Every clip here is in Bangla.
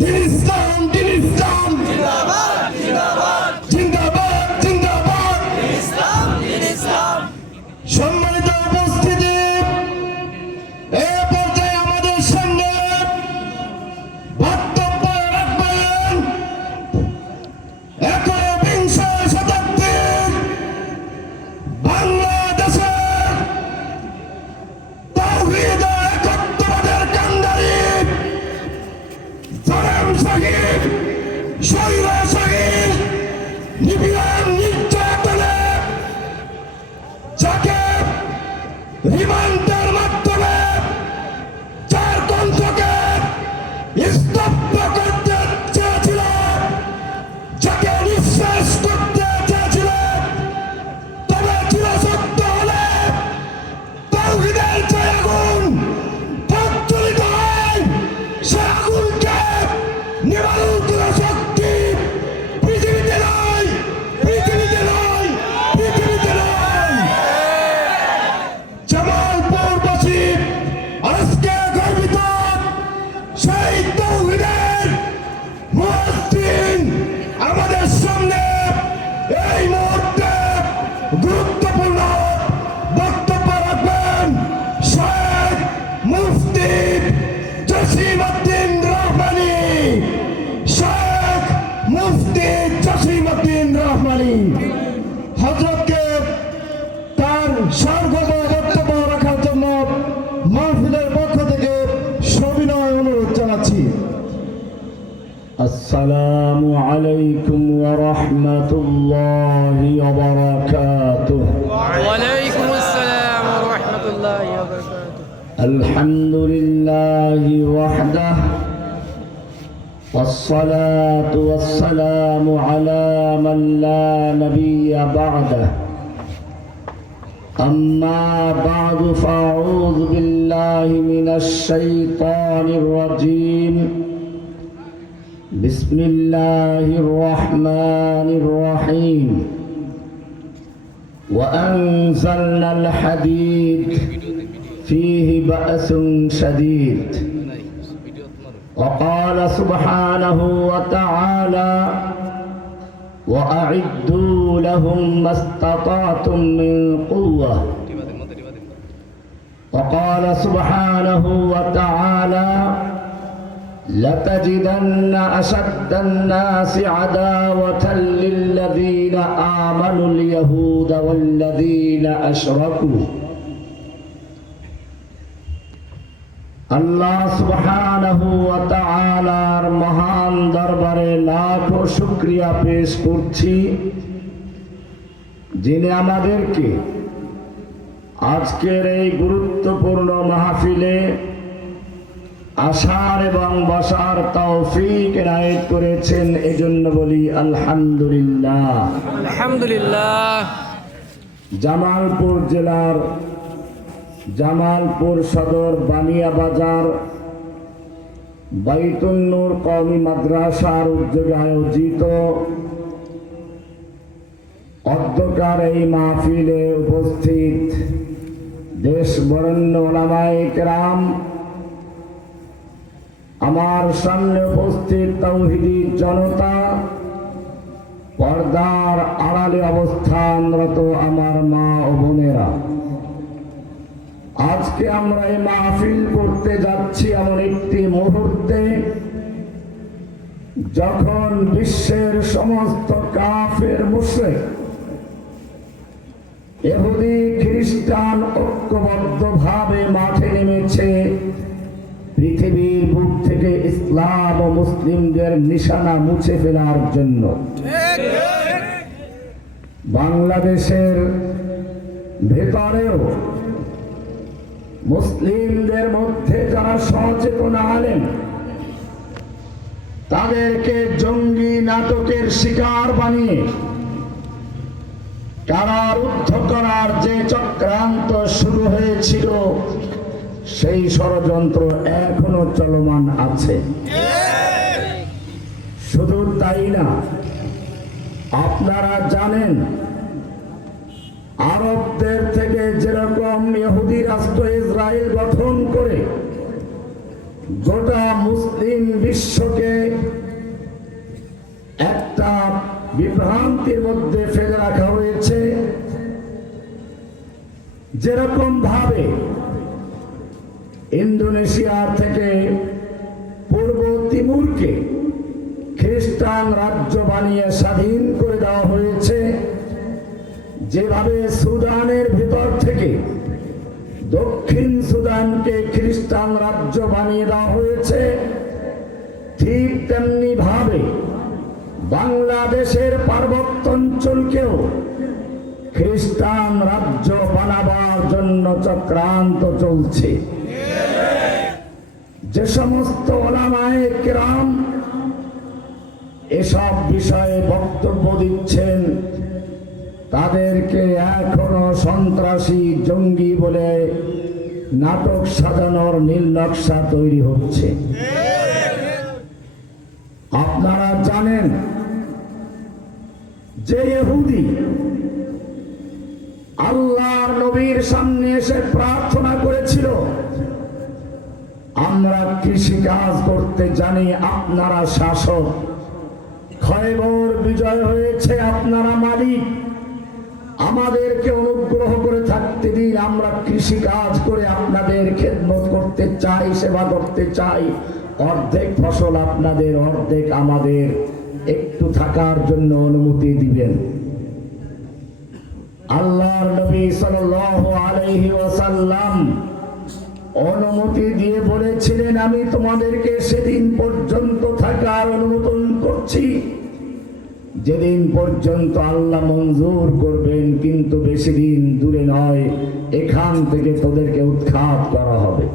দিন ইসলাম জিন্দাবাদ জিন্দাবাদ জিন্দাবাদ জিন্দাবাদ ইসলাম সম্মানিত উপস্থিতি, এ পর্যায়ে আমাদের সঙ্গে বক্তব্য রাখবেন একবিংশ শতাব্দীর বাংলাদেশের তাওহীদ ও একত্ববাদের কান্ডারি জালেম শহীদ স্বৈর শহীদ নিপীড়ন নির্যাতনে যাকে রিমান্ডের মাধ্যমে যার কণ্ঠকে স্তব্ধ করতে চেয়েছিল, যাকে নিঃশেষ করতে চেয়েছিল, তবে চিরসত্য হলে তাওহীদের যে আগুন প্রজ্বলিত হয়, সে আগুনকে নিবারণ করার শক্তি পৃথিবীতে নয়, পৃথিবীতে নয়, পৃথিবীতে নয়। জামালপুরবাসী আজকে গর্বিত সেই তাওহীদের মুয়াজ্জিন আমাদের সামনে এই মুহূর্তে গুরুত্বপূর্ণ বক্তব্য রাখবেন শেখ মুফতি জসিমউদ্দিন রহমানী। শেখ মুফতি জসিমউদ্দিন রহমানী হযরতকে তার সার্বভৌম বক্তব্য রাখার জন্য মাহফিলের পক্ষ থেকে সবিনয় অনুরোধ জানাচ্ছি। আসসালামু আলাইকুম ওয়া রাহমাতুল্লাহি ওয়া বারাকাতুহু। ওয়ালাইকুম আসসালাম ওয়া রাহমাতুল্লাহি ওয়া বারাকাতুহু। আলহামদুলিল্লাহি ওয়াহদাহু والصلاة والسلام على من لا نبي بعده أما بعد فأعوذ بالله من الشيطان الرجيم بسم الله الرحمن الرحيم وأنزلنا الحديد فيه بأس شديد وقال سبحانه وتعالى وأعدوا لهم ما استطعتم من قوة وقال سبحانه وتعالى لتجدن أشد الناس عداوة للذين آمنوا اليهود والذين أشركوا আল্লাহ সুবহানাহু ওয়া তাআলার মহান দরবারে লাখো শুকরিয়া পেশ করছি, যিনি আমাদেরকে আজকের এই গুরুত্বপূর্ণ মাহফিলে আসার এবং বসার তৌফিক এনায়েত করেছেন। এজন্য বলি আলহামদুলিল্লাহ। আলহামদুলিল্লাহ। জামালপুর জেলার জামালপুর সদর বানিয়া বাজার বাইতুন নূর কওমি মাদ্রাসার উদ্যোগে আয়োজিত অধ্যকার এই মাহফিলে উপস্থিত দেশ বরেণ্য উলামায়ে কেরাম, আমার সামনে উপস্থিত তাওহীদি জনতা, পর্দার আড়ালে অবস্থানরত আমার মা ও বোনেরা, আজকে আমরা এই মাহফিল করতে যাচ্ছি এমন একটি মুহূর্তে যখন বিশ্বের সমস্ত কাফের মুশরিক ইহুদি খ্রিস্টান ঐক্যবদ্ধভাবে মাঠে নেমেছে পৃথিবীর বুক থেকে ইসলাম ও মুসলিমদের নিশানা মুছে ফেলার জন্য। বাংলাদেশের ভেতরেও মুসলিমদের মধ্যে যারা সচেতন আলেম, তাদেরকে জঙ্গি নাটকের শিকার বানিয়ে কারারুদ্ধ করার যে চক্রান্ত শুরু হয়েছিল, সেই ষড়যন্ত্র এখনো চলমান আছে। শুধু তাই না, আপনারা জানেন আরবদের থেকে যেরকম ইহুদি রাষ্ট্র ইসরায়েল গঠন করে গোটা মুসলিম বিশ্বকে শান্তির মধ্যে ফেলে রাখা হয়েছে। যেরকম ভাবে ইন্দোনেশিয়া থেকে পূর্ব তিমুরকে খ্রিস্টান রাজ্য বানিয়ে স্বাধীন করে দেওয়া হয়েছে, যেভাবে সুদানের ভিতর থেকে দক্ষিণ সুদানকে খ্রিস্টান রাজ্য বানিয়ে দেওয়া হয়েছে, ঠিক তেমনি ভাবে বাংলাদেশের পার্বত্য অঞ্চলকেও খ্রিস্টান রাজ্য বানাবার জন্য চক্রান্ত চলছে। যে সমস্ত ওলামায়ে কেরাম এসব বিষয়ে বক্তব্য দিচ্ছেন, তাদেরকে এখনো সন্ত্রাসী জঙ্গি বলে নাটক সাজানোর নীল নকশা তৈরি হচ্ছে। আপনারা জানেন যে ইহুদি আল্লাহর নবীর সামনে এসে প্রার্থনা করেছিল, আমরা কৃষিকাজ করতে জানি, আপনারা শাসক, খয়বর বিজয় হয়েছে, আপনারা মালিক, আমাদেরকে অনুগ্রহ করে থাকতে দিন, আমরা কৃষিকাজ করে আপনাদের খেদমত করতে চাই, সেবা করতে চাই, অর্ধেক ফসল আপনাদের, অর্ধেক আমাদের, একটু থাকার জন্য অনুমতি দিবেন। আল্লাহর নবী সাল্লাল্লাহু আলাইহি ওয়াসাল্লাম অনুমতি দিয়ে বলেছিলেন, আমি তোমাদেরকে সেদিন পর্যন্ত থাকার অনুমোদন করছি যেদিন পর্যন্ত আল্লাহ মঞ্জুর করবেন, কিন্তু বেশি দিন দূরে নয়, এখান থেকে তোদেরকে উৎখাত করা হবে।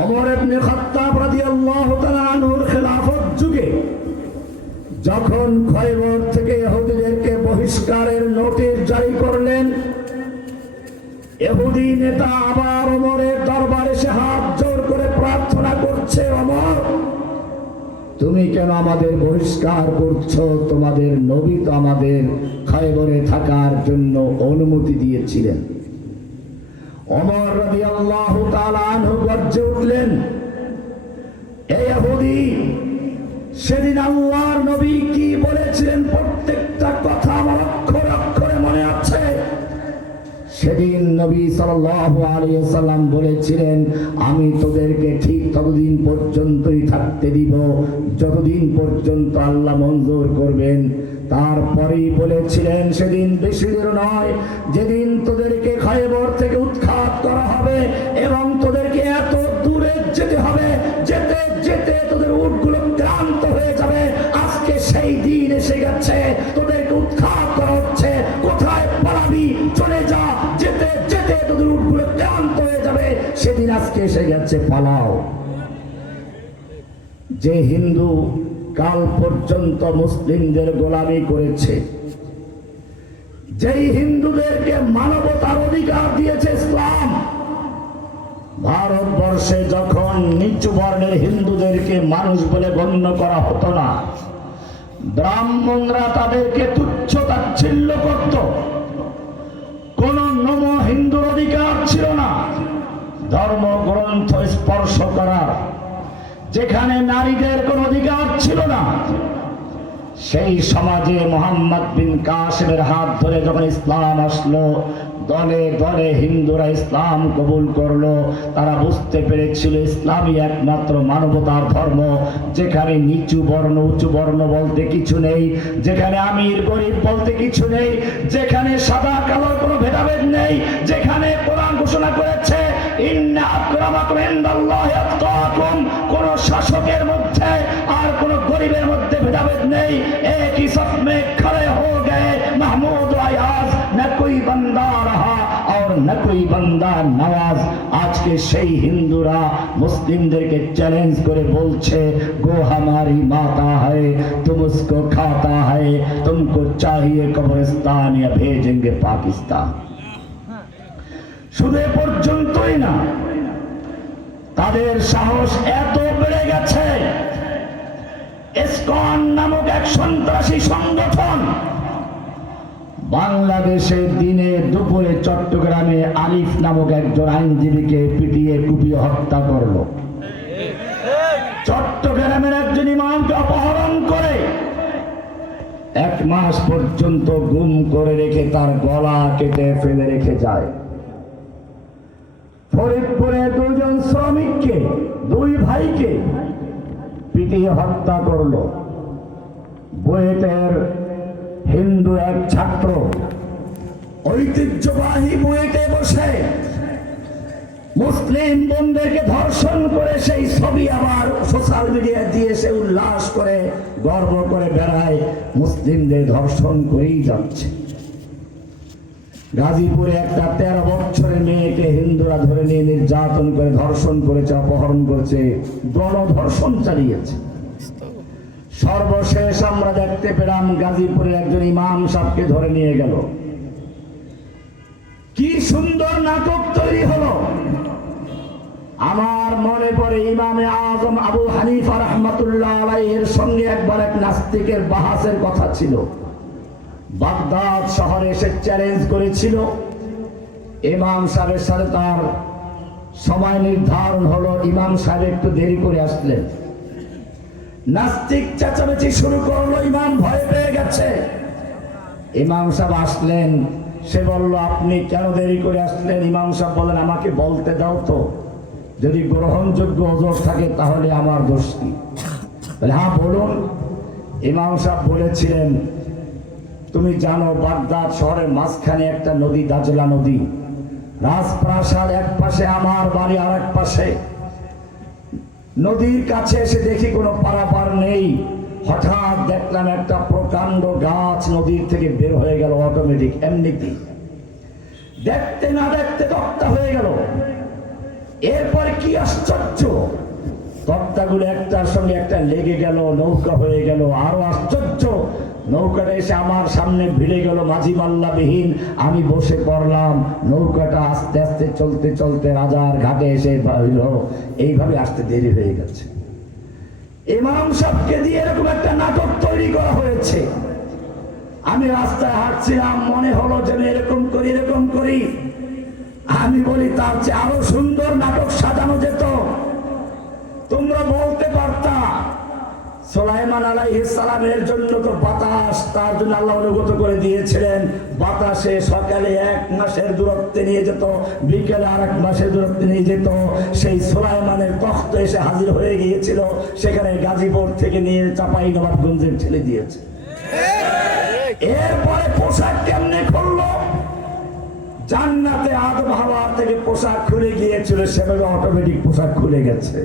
ওমর ইবনে খাত্তাব রাদিয়াল্লাহু তাআলা আনহুর খেলাফত যুগে যখন খয়বর থেকে ইহুদিদেরকে বহিষ্কারের নোটিশ জারি করলেন, ইহুদি নেতা আবার ওমরের দরবারে এসে হাত জোর করে প্রার্থনা করছে, ওমর তুমি কেন আমাদের বহিষ্কার করছো? তোমাদের নবী তো আমাদের খয়বরে থাকার জন্য অনুমতি দিয়েছিলেন। ওমর রাদিয়াল্লাহু তাআলা আনহু গর্জে উঠলেন, এই ইহুদি, সেদিন আল্লাহর নবী কি বলেছিলেন প্রত্যেকটা কথা আমার অক্ষরে অক্ষরে মনে আছে। সেদিন নবী সাল্লাল্লাহু আলাইহি ওয়াসাল্লাম বলেছিলেন, আমি তোদেরকে ঠিক ততদিন পর্যন্তই থাকতে দিব যতদিন পর্যন্ত আল্লাহ মঞ্জুর করবেন। তারপরেই বলেছিলেন, সেদিন বেশি দূর নয়, যেদিন তোদেরকে খয়বর থেকে উৎখাত করা হবে এবং তোদেরকে এত দূরে যেতে হবে, যেতে যেতে তোদের উটগুলো ক্লান্ত হয়ে যাবে। আজকে সেই দিন এসে গেছে, তোদেরকে উৎখাত করা হচ্ছে, কোথায় পালাবি? চলে যা, যেতে যেতে তোদের উটগুলো ক্লান্ত হয়ে যাবে, সেদিন আজকে এসে গেছে, পালাও। যে হিন্দু কাল পর্যন্ত মুসলিমদের গোলামি করেছে, যেই হিন্দুদেরকে মানবতার অধিকার দিয়েছে ইসলাম, ভারতবর্ষে যখন নিচু বর্ণের হিন্দুদেরকে মানুষ বলে গণ্য করা হতো না, ব্রাহ্মণরা তাদেরকে তুচ্ছ তাচ্ছিল্য করত, কোন নম হিন্দুর অধিকার ছিল না ধর্মগ্রন্থ স্পর্শ করার, যেখানে নারীদের কোন অধিকার ছিল না। সেই সমাজে মুহাম্মদ বিন কাসিমের হাত ধরে যখন ইসলাম আসলো, দলে দলে হিন্দুরা ইসলাম কবুল করলো। তারা বুঝতে পেরেছিল ইসলামই একমাত্র মানবতার ধর্ম, যেখানে নিচু বর্ণ উঁচু বর্ণ বলতে কিছু নেই, যেখানে আমির গরিব বলতে কিছু নেই, যেখানে সাদা কালোর কোনো ভেদাভেদ নেই, যেখানে কোরআন ঘোষণা করেছে ইন্না আকরামাকুম ইনদাল্লাহি আতকাকুম, কোন শাসকের মধ্যে আর কোন গরিবের মধ্যে ভেদাভেদ নেই। এক ही सफ में खड़े हो गए महमूद आयाज, न कोई बंदा रहा और न कोई बंदा नवाज। আজকে সেই হিন্দুরা মুসলিমদেরকে চ্যালেঞ্জ করে বলছে, গো हमारी माता है, तुम उसको खाता है, तुमको चाहिए कब्रिस्तान या भेजेंगे पाकिस्तान। শুধু এ পর্যন্তই না, তাদের সাহস এত বেড়ে গেছে, ইসকন নামক এক সন্ত্রাসী সংগঠন বাংলাদেশে দিনে দুপুরে চট্টগ্রামে আলিফ নামক একজন আইনজীবীকে পিটিয়ে কুপিয়ে হত্যা করলো। চট্টগ্রামের একজন ইমামকে অপহরণ করে 1 মাস পর্যন্ত গুম করে রেখে তার গলা কেটে ফেলে রেখে যায়। ফরিদপুরে 2 জন শ্রমিককে, 2 ভাইকে পিটিয়ে হত্যা করলো। বুয়েটের হিন্দু এক ছাত্র ঐতিহ্যবাহী বুয়েটে বসে মুসলিম বোনদেরকে ধর্ষণ করে সেই ছবি আবার সোশ্যাল মিডিয়া দিয়ে সে উল্লাস করে গর্ব করে বেড়ায়, মুসলিমদের ধর্ষণ করেই যাচ্ছে। গাজীপুরে একটা 13 বছরের মেয়েকে হিন্দুরা ধরে নিয়ে নির্যাতন করে ধর্ষণ করেছে, অপহরণ করেছে, গণধর্ষণ চালিয়েছে। সর্বশেষ আমরা দেখতে পেলাম গাজীপুরে একজন ইমাম সাহেবকে ধরে নিয়ে গেল। কি সুন্দর নাটক তৈরি হলো। আমার মনে পড়ে ইমামে আজম আবু হানিফা রাহমাতুল্লাহ আলাইহির সঙ্গে একবার এক নাস্তিকের বাহাসের কথা ছিল। বাগদাদ শহরে এসে চ্যালেঞ্জ করেছিল। ইমাম সাহেবের সাথে তার সময় নির্ধারণ হলো। ইমাম সাহেব একটু দেরি করে আসলেন। নাস্তিক চেঁচামেচি শুরু করলো, ইমাম ভয় পেয়ে গেছে। ইমাম সাহেব আসলেন, সে বলল আপনি কেন দেরি করে আসলেন? ইমাম সাহেব বলেন আমাকে বলতে দাও তো, যদি গ্রহণযোগ্য ওজর থাকে তাহলে আমার দোষ কি? বলে হ্যাঁ বলুন। ইমাম সাহেব বলেছিলেন তুমি জানো বাগদাদ শহরের মাঝখানে একটা নদী, দাজলা নদী, রাজপ্রাসাদ এক পাশে, আমার বাড়ি আর এক পাশে। নদীর কাছে এসে দেখি কোনো পারাপার নেই। হঠাৎ দেখলাম একটা প্রকাণ্ড গাছ নদীর থেকে বের হয়ে গেল অটোমেটিক, এমনিতেই। দেখতে না দেখতে তক্তা হয়ে গেল। এরপর কি আশ্চর্য, তক্তাগুলো একটার সঙ্গে একটা লেগে গেল, নৌকা হয়ে গেল। আরো আশ্চর্য, নৌকাটা এসে আমার সামনে ভিড়ে গেল মাঝি মাল্লাবিহীন। আমি বসে পড়লাম। নৌকাটা আস্তে আস্তে চলতে চলতে রাজার ঘাটে এসে এইভাবে আসতে দেরি হয়ে গেছে। ইমাম সাহেবকে দিয়ে এরকম একটা নাটক তৈরি করা হয়েছে। আমি রাস্তায় হাঁটছিলাম, মনে হলো যে এরকম করি এরকম করি। আমি বলি তার চেয়ে আরো সুন্দর নাটক সাজানো যেত। তোমরা বলতে পারতা সুলাইমান আলাইহিস সালামের জন্য তো বাতাস, তার জন্য আল্লাহ অনুগত করে দিয়েছিলেন। বাতাসে সকালে 1 মাসের দূরত্বে নিয়ে যেত, বিকেলে আর 1 মাসের দূরত্বে নিয়ে যেত। সেই সুলাইমানের তখ্ত এসে হাজির হয়ে গিয়েছিল। সেখানে গাজীপুর থেকে নিয়ে চাপাই নবাবগঞ্জের ছেড়ে দিয়েছে। এরপরে পোশাক কেমনে খুললো? জান্নাতে আদম হাওয়া থেকে পোশাক খুলে গিয়েছিল, সেভাবে অটোমেটিক পোশাক খুলে গেছে।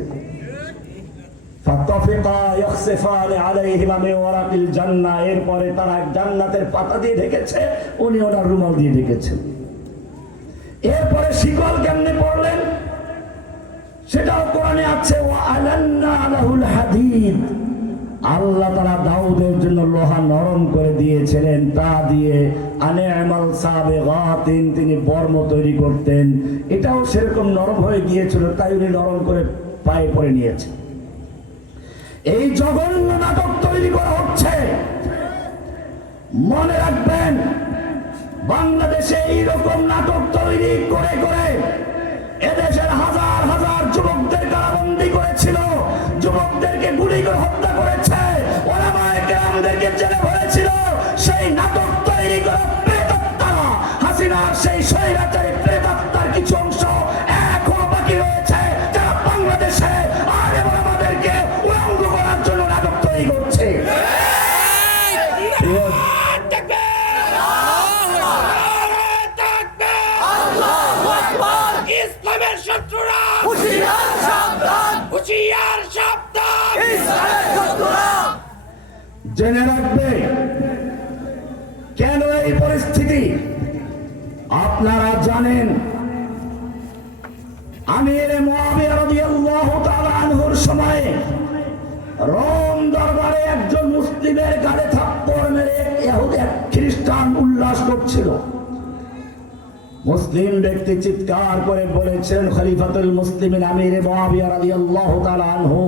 এরপরে তারা জান্নাতের পাতা দিয়ে ঢেকেছে, উনি ওনার রুমাল দিয়ে ঢেকেছেন। এরপরে শিকল কেমনে পড়লেন সেটাও কোরআনে আছে। আল্লাহ তাআলা দাউদের জন্য লোহা নরম করে দিয়েছিলেন, তা দিয়ে আনি'মাল সাবিগাতিন তিনি বর্ম তৈরি করতেন। এটাও সেরকম নরম হয়ে গিয়েছিল, তাই উনি নরম করে পায়ে পরে নিয়েছে। এই জঘন্য নাটক তৈরি করা হচ্ছে। মনে রাখবেন, বাংলাদেশে এইরকম নাটক তৈরি করে করে এদেশের হাজার হাজার যুবকদের কারাবন্দী করেছিল, যুবকদেরকে গুলি করে হত্যা করেছে, ওলামায়ে কেরামদেরকে জেলে ভরেছিল। সেই নাটক তৈরি করে প্রেতাত্মারা, হাসিনার সেই স্বৈরাচারী প্রেতাত্মার কিছু অংশ এখনো বাকি রয়েছে, যারা বাংলাদেশে আর এবার আমাদেরকে উলঙ্গ করার জন্য নাটক তৈরি করছে। ইসলামের শত্রুরা হুঁশিয়ার সাবধান, হুঁশিয়ার সাবধান, ইসলামের শত্রুরা জেনে রাখবে কেন এই পরিস্থিতি। আপনারা জানেন আমির মুআবিয়া রাদিয়াল্লাহু তাআলা আনহুর সময়ে রোম দরবারে একজন মুসলিমের গালে থাপ্পড় মেরে ইহুদি খ্রিস্টান উল্লাস করছিল। মুসলিম ব্যক্তি চিৎকার করে বলেছিলেন, খলিফাতুল মুসলিমিন আমির মুআবিয়া রাদিয়াল্লাহু তাআলা আনহু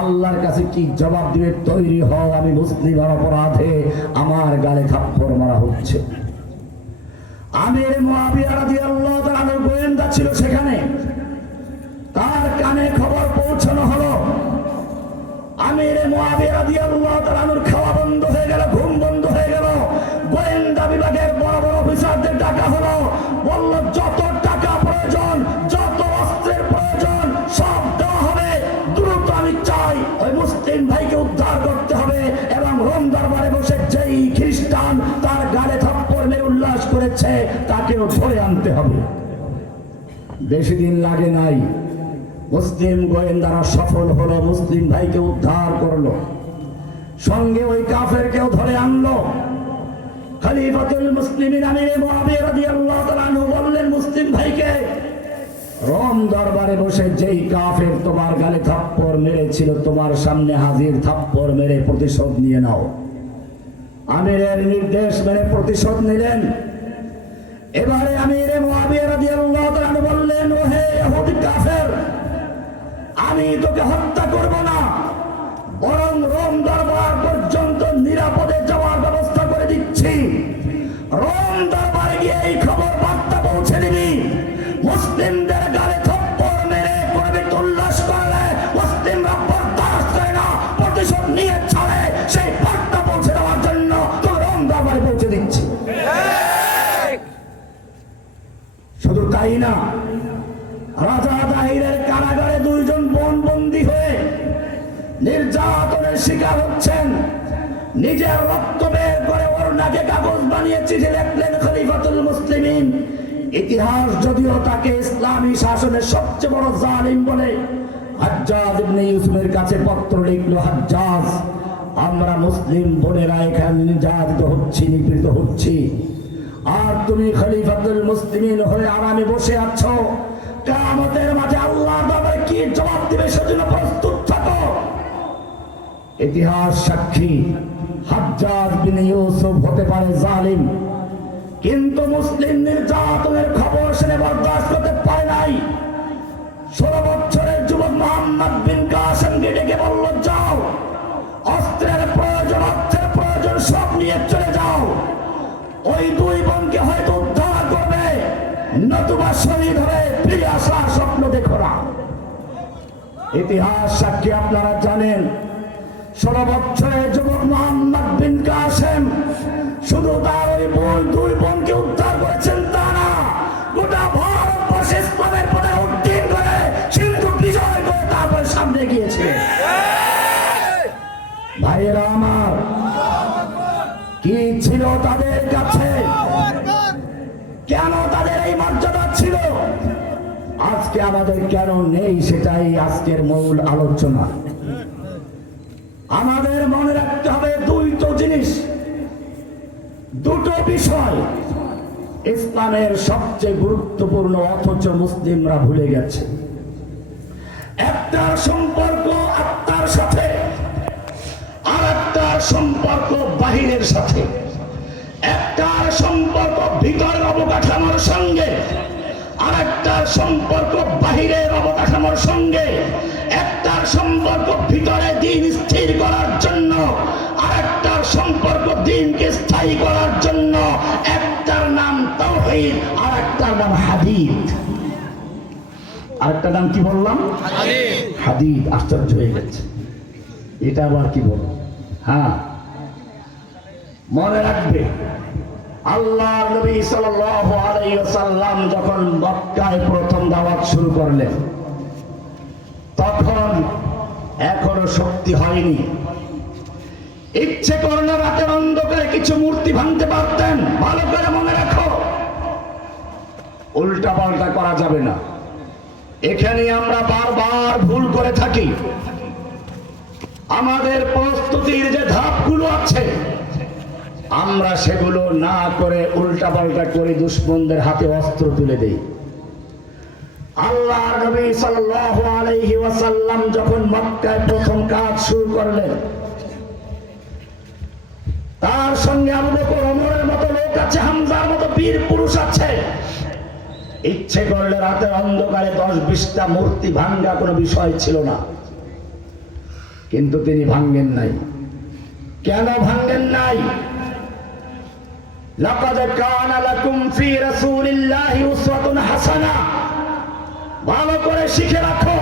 আল্লাহর কাছে কি জবাব দিবে? তৈরি হও, আমি মুসলিমের অপরাধে আমার গালে থাপ্পড় মারা হচ্ছে। আমির মুআবিয়া রাদিয়াল্লাহু তাআলা আনহুর গোয়েন্দা ছিল সেখানে। তার কানে খবর পৌঁছানো হলো। আমির মুআবিয়া রাদিয়াল্লাহু তাআলা আনহুর খাওয়া বন্ধ হয়ে গেল, ঘুম বন্ধ হয়ে গেল। তাকেও ধরে আনতে হবে। বেশি দিন লাগে নাই, মুসলিম গোয়েন্দারা সফল হলো, মুসলিম ভাইকে উদ্ধার করলো, সঙ্গে ওই কাফেরকেও ধরে আনলো। খলিফাতুল মুসলিমিন আমির মুআবিয়া রাদিয়াল্লাহু তাআলা আনহু বললেন মুসলিম ভাইকে, রোম দরবারে বসে যেই কাফের তোমার গালে থাপ্পড় মেরেছিল তোমার সামনে হাজির, থাপ্পড় মেরে প্রতিশোধ নিয়ে নাও। আমিরের নির্দেশ মেনে প্রতিশোধ নিলেন। এবারে আমির মুআবিয়া রাদিয়াল্লাহু তাআলা আনহু বললেন, ওহে ইহুদি কাফের, আমি তোকে হত্যা করব না, বরং রোম দরবার পর্যন্ত নিরাপদে যাওয়ার ব্যবস্থা করে দিচ্ছি। রোম দরবারে গিয়ে এই খবর বার্তা পৌঁছে দিবি, মুসলিমদের গালে থাপ্পড় মেরে করবে উল্লাস করলে মুসলিমরা বরদাস্ত করে না, প্রতিশোধ নিয়ে ছাড়ে, সেই বার্তা পৌঁছে দেওয়ার জন্য তো রোম দরবারে পৌঁছে দিচ্ছি। শুধু তাই না, রাজা দাহিরের কারাগারে দুইজন বোন বন্দী হয়ে নির্যাতনের শিকার হচ্ছেন। নিজের রক্ত বের করে ওড়নাকে কাগজ বানিয়ে চিঠি লিখলেন খলিফাতুল মুসলিমিন। ইতিহাস যদিও তাকে ইসলামী শাসনের সবচেয়ে বড় জালিম বলে, হাজ্জাজ ইবনে ইউসুফের কাছে পত্র লিখল, হাজ্জাজ, আমরা মুসলিম বোনেরা এখানে নির্যাতিত হচ্ছি, নিপীড়িত হচ্ছি, আর তুমি খলিফাতুল মুসলিমিন হয়ে আরামে বসে আছো। কিয়ামতের মাঠে আল্লাহর দরবারে কি জবাব দিবে সেজন্য প্রস্তুত থাকো। ইতিহাস সাক্ষী, হাজ্জাজ বিন ইউসুফ হতে পারে জালিম, কিন্তু মুসলিম নির্যাতনের খবর শুনে বরদাস্ত করতে পারে নাই। 16 বছরের যুবক মুহাম্মদ বিন কাসেমকে ডেকে বলল, যাও, অস্ত্রের প্রয়োজন, অর্থের প্রয়োজন, সব নিয়ে চলে যাও। ওই দুই বোনকে হয়তো উদ্ধার করবে, নতুবা শহীদ হয়ে ফিরে আসার স্বপ্ন দেখো না। ইতিহাস সাক্ষী, আপনারা জানেন 16 বছরের যুবক মুহাম্মদ বিন কাসেম শুধু তার ওই দুই বোনকে উদ্ধার করেছেন তা না, গোটা ভারতবর্ষে ইসলামের পথে উদ্দিন করে সিন্ধু বিজয় করে তারপর সামনে গিয়েছে। ভাইয়েরা আমার, কি ছিল তাদের কাছে, কেন তাদের এই মর্যাদা ছিল, আজকে আমাদের কেন নেই, সেটাই আজকের মূল আলোচনা। আমাদের মনে রাখতে হবে দুটো জিনিস, দুটো বিষয় ইসলামের সবচেয়ে গুরুত্বপূর্ণ, অথচ মুসলিমরা ভুলে গেছে। একটার সম্পর্ক আত্মার সাথে, আর একটার সম্পর্ক বাহিরের সাথে। একটার সম্পর্ক ভিতরের অবকাঠামোর সঙ্গে, আর একটার সম্পর্ক বাহিরের অবকাঠামোর সঙ্গে। একটার সম্পর্ক ভিতরে দিন স্থির করার জন্য, আর একটার সম্পর্ক দিনকে স্থায়ী করার জন্য। একটার নাম তাওহীদ, আর একটার নাম হাদিদ। আরেকটার নাম কি বললাম? হাদিদ। আশ্চর্য হয়ে গেছে, এটা আবার কি বলবো? হ্যাঁ, মনে রাখবে, আল্লাহর নবী সাল্লাল্লাহু আলাইহি ওয়াসাল্লাম যখন মক্কায় প্রথম দাওয়াত শুরু করলেন, তখন এখনো শক্তি হয়নি। ইচ্ছে করলে রাতের অন্ধকারে কিছু মূর্তি ভাঙতে পারতেন। ভালো করে মনে রাখো, উল্টা পাল্টা করা যাবে না। এখানে আমরা বারবার ভুল করে থাকি। আমাদের প্রস্তুতির যে ধাপগুলো আছে, আমরা সেগুলো না করে উল্টা পাল্টা করে দুশমনদের হাতে অস্ত্র তুলে দেই। আল্লাহর নবী সাল্লাল্লাহু আলাইহি ওয়াসাল্লাম যখন মক্কায় প্রথম কাজ শুরু করলেন, তার সঙ্গে আবু বকর, ওমরের মতো লোক আছে, হামজার মতো বীর পুরুষ আছে। ইচ্ছে করলে রাতের অন্ধকারে 10-20টা মূর্তি ভাঙ্গা কোনো বিষয় ছিল না, কিন্তু তিনি ভাঙ্গেন নাই। কেন ভাঙ্গেন নাই? লাকাদ কানা লাকুম ফি রাসূলিল্লাহি উসওয়াতুন হাসানাহ। ভালো করে শিখে রাখো,